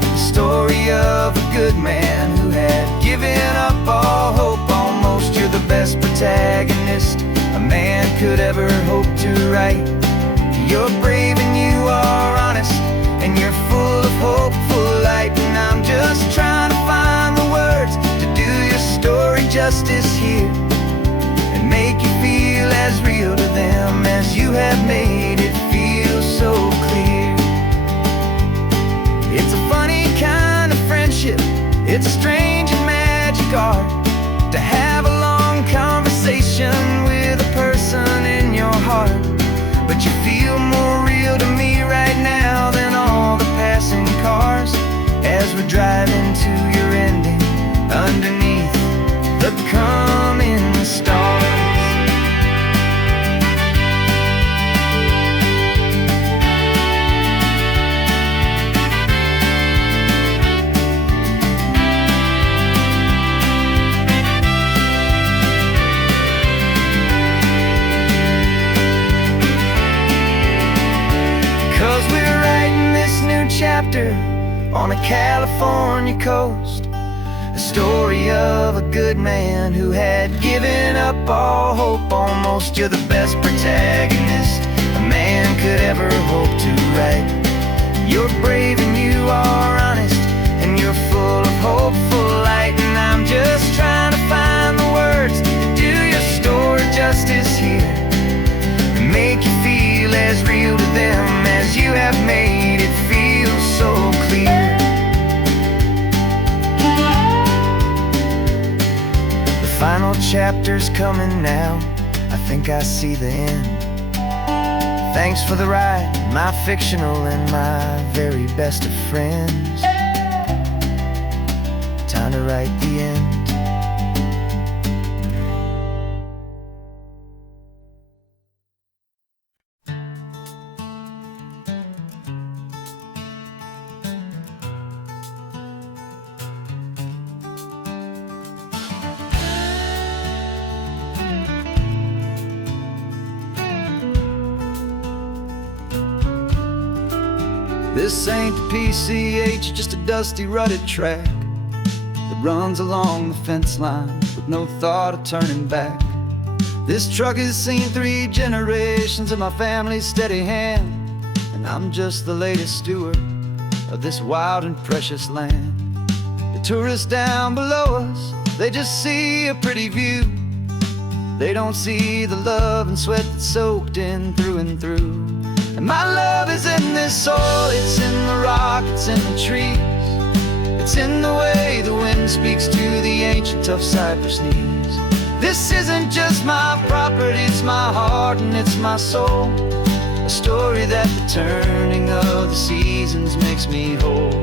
the story of a good man who had given up all hope. Almost you're the best protagonist a man could ever hope to write. You're brave and you are honest, and you're full of hopeful light. And I'm just trying to find the words to do your story justice here, and make you feel as real to them as you have made it feel so clear. It's a funny kind of friendship, it's a strange and magic art to have a long conversation with a person in your heart. But you feel more real to me right now than all the passing cars, as we're driving to your ending underneath the coming stars. 'Cause we're writing this new chapter on a California coast, a story of a good man who had given up all hope. Almost you're the best protagonist a man could ever hope to write. You're brave and you are honest, and you're full of hopeful light. And I'm just trying to find the words to do your story justice here, and make you feel as real to them as you have made it feel so clear. The final chapter's coming now, I think I see the end. Thanks for the ride, my fictional and my very best of friends. Time to write the end. This ain't the PCH, just a dusty, rutted track that runs along the fence line with no thought of turning back. This truck has seen 3 generations of my family's steady hand, and I'm just the latest steward of this wild and precious land. The tourists down below us, they just see a pretty view. They don't see the love and sweat that's soaked in through and through. And my love is in this soil, it's in the rock, it's in the trees. It's in the way the wind speaks to the ancient tough cypress knees. This isn't just my property, it's my heart and it's my soul. A story that the turning of the seasons makes me whole.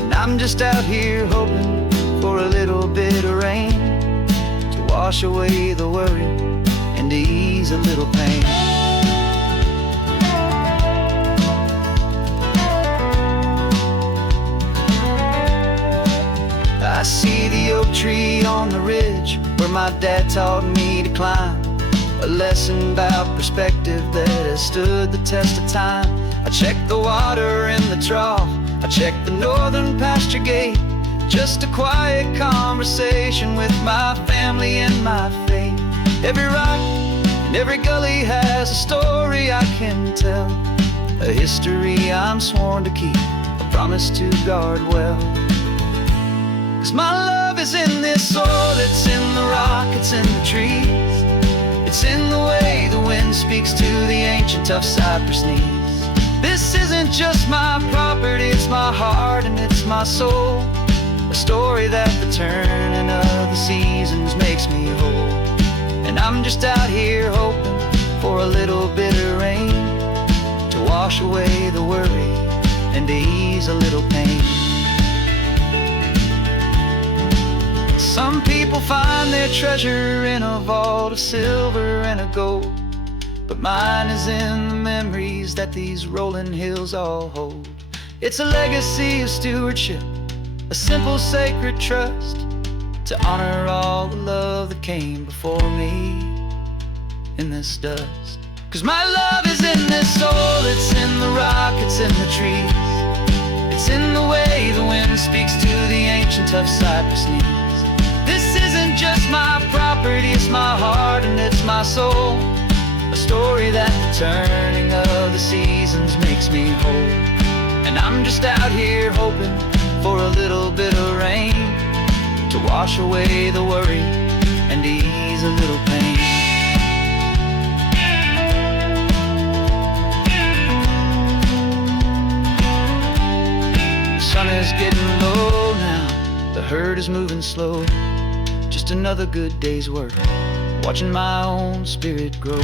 And I'm just out here hoping for a little bit of rain to wash away the worry and to ease a little pain. I see the oak tree on the ridge where my dad taught me to climb, a lesson about perspective that has stood the test of time. I check the water in the trough, I check the northern pasture gate, just a quiet conversation with my family and my faith. Every rock and every gully has a story I can tell, a history I'm sworn to keep, a promise to guard well. 'Cause my love is in this soil, it's in the rock, it's in the trees. It's in the way the wind speaks to the ancient tough cypress knees. This isn't just my property, it's my heart and it's my soul. A story that the turning of the seasons makes me whole. And I'm just out here hoping for a little bit of rain to wash away the worry and to ease a little pain. Some people find their treasure in a vault of silver and a gold, but mine is in the memories that these rolling hills all hold. It's a legacy of stewardship, a simple sacred trust, to honor all the love that came before me in this dust. 'Cause my love is in this soul, it's in the rock, it's in the trees. It's in the way the wind speaks to the ancient tough cypress knees. This isn't just my property, it's my heart and it's my soul. A story that the turning of the seasons makes me whole. And I'm just out here hoping for a little bit of rain to wash away the worry and ease a little pain. The sun is getting low now, the herd is moving slow. Just another good day's work, watching my own spirit grow.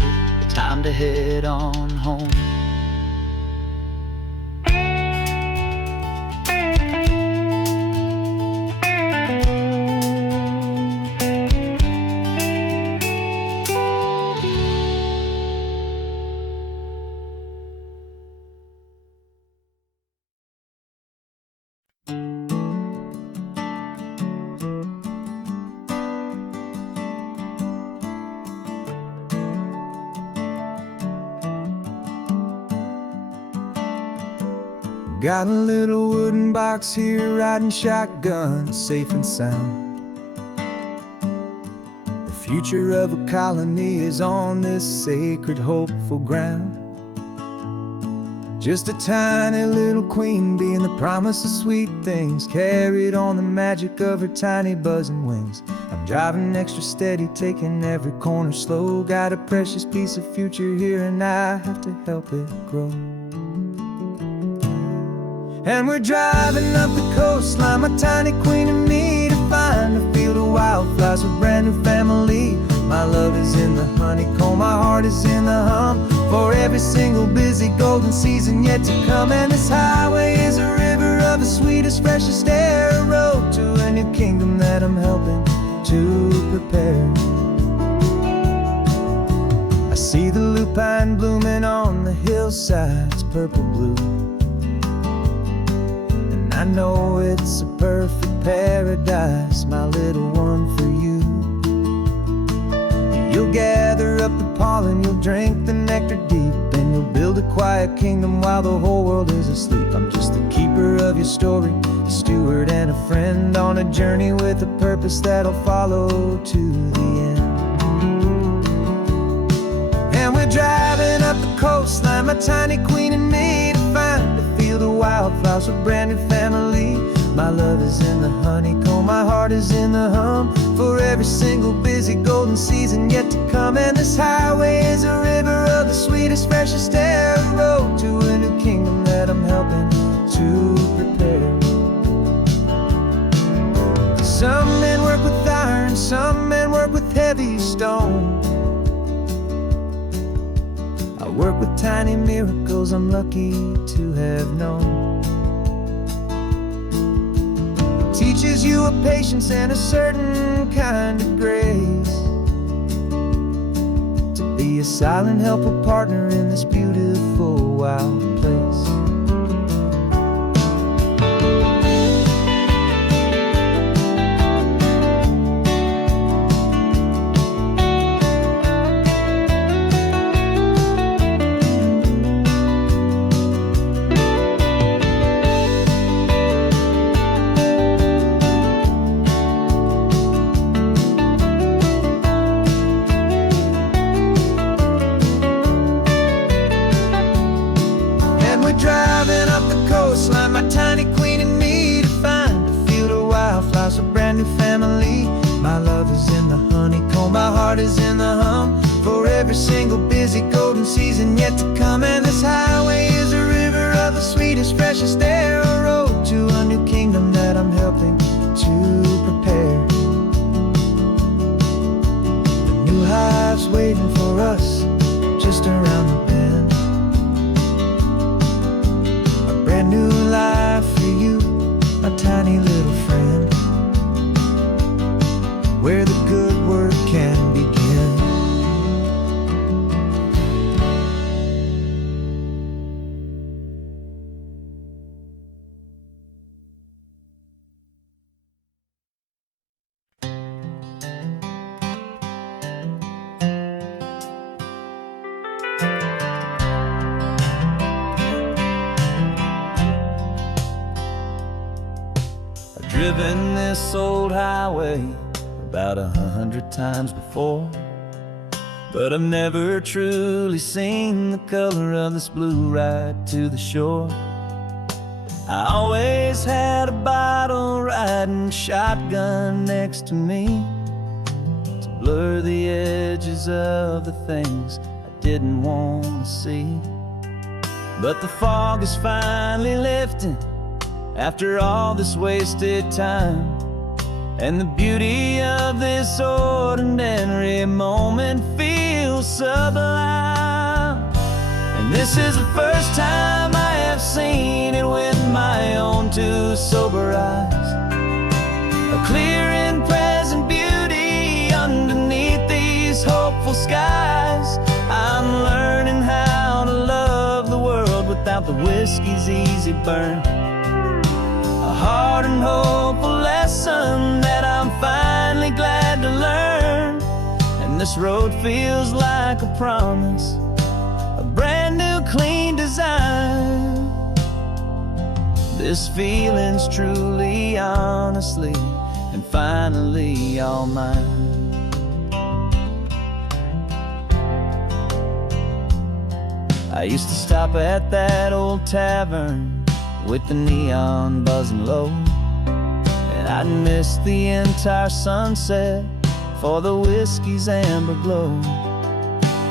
Time to head on home. Got a little wooden box here, riding shotgun, safe and sound. The future of a colony is on this sacred, hopeful ground. Just a tiny little queen bee and the promise of sweet things, carried on the magic of her tiny buzzing wings. I'm driving extra steady, taking every corner slow. Got a precious piece of future here and I have to help it grow. And we're driving up the coastline, my tiny queen and me, to find a field of wildflowers with brand new family. My love is in the honeycomb, my heart is in the hum, for every single busy golden season yet to come. And this highway is a river of the sweetest, freshest air, a road to a new kingdom that I'm helping to prepare. I see the lupine blooming on the hillsides, purple blue. I know it's a perfect paradise, my little one, for you. You'll gather up the pollen, you'll drink the nectar deep, and you'll build a quiet kingdom while the whole world is asleep. I'm just the keeper of your story, a steward and a friend, on a journey with a purpose that'll follow to the end. And we're driving up the coastline, my tiny queen and me, to find a field of wildflowers with brand new family. My love is in the honeycomb, my heart is in the hum, for every single busy golden season yet to come. And this highway is a river of the sweetest, freshest air, a road to a new kingdom that I'm helping to prepare. Some men work with iron, some men work with heavy stone. I work with tiny miracles I'm lucky to have known. Teaches you a patience and a certain kind of grace, to be a silent, helpful partner in this beautiful, wild place. Driving up the coastline, my tiny queen and me, to find a field of wildflowers, a brand new family. My love is in the honeycomb, my heart is in the hum, for every single busy golden season yet to come. And this highway is a river of the sweetest, freshest air, a road to a new kingdom that I'm helping to prepare. The new hive's waiting for us just around the bend, brand new life for you, my tiny little friend. driven this old highway about 100 times before, but I've never truly seen the color of this blue ride to the shore. I always had a bottle riding shotgun next to me to blur the edges of the things I didn't want to see. But the fog is finally lifting after all this wasted time, and the beauty of this ordinary moment feels sublime. And this is the first time I have seen it with my own two sober eyes. A clear and present beauty underneath these hopeful skies. I'm learning how to love the world without the whiskey's easy burn. A hard and hopeful lesson that I'm finally glad to learn. And this road feels like a promise, a brand new clean design. This feeling's truly, honestly, and finally all mine. I used to stop at that old tavern with the neon buzzing low, and I'd miss the entire sunset for the whiskey's amber glow.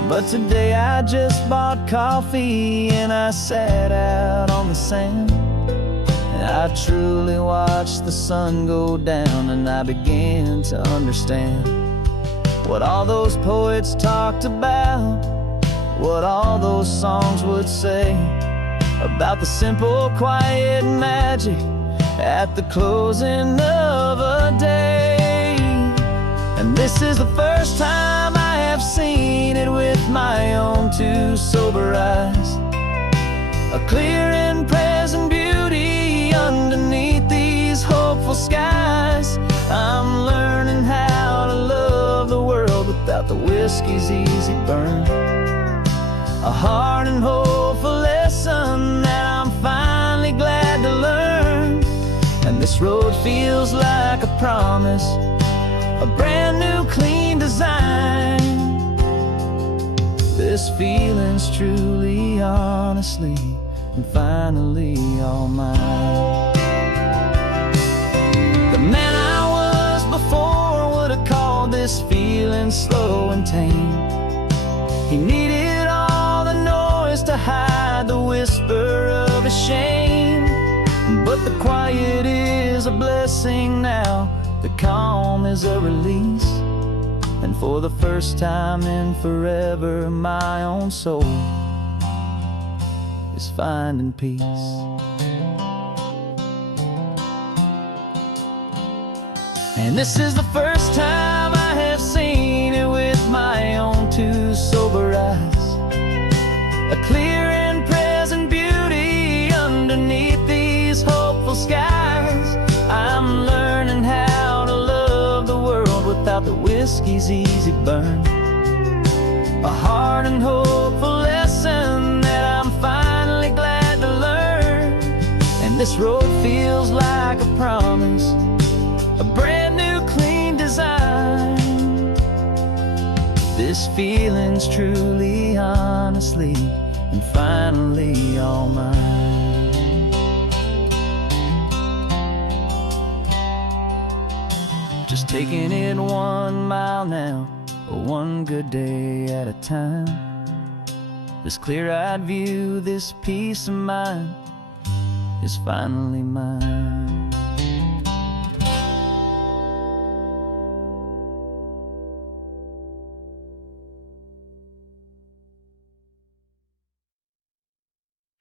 But today I just bought coffee and I sat out on the sand, and I truly watched the sun go down, and I began to understand what all those poets talked about, what all those songs would say about the simple, quiet magic at the closing of a day. And this is the first time I have seen it with my own two sober eyes. A clear and present beauty underneath these hopeful skies. I'm learning how to love the world without the whiskey's easy burn. A hard and hopeful lesson that I'm finally glad to learn. And this road feels like a promise, a brand new clean design. This feeling's truly, honestly, and finally all mine. The man I was before would have called this feeling slow and tame. He needed all the noise to hide the whisper of his shame. But the quiet is a blessing now, the calm is a release. And for the first time in forever, my own soul is finding peace. And this is the first time I have seen it with my own two sober eyes. A clear and present beauty underneath these hopeful skies. I'm learning how to love the world without the whiskey's easy burn. A hard and hopeful lesson that I'm finally glad to learn. And this road feels like a promise, a brand new clean design. This feeling's truly, honestly, and finally all mine. Just taking it 1 mile now, one good day at a time. This clear-eyed view, this peace of mind is finally mine.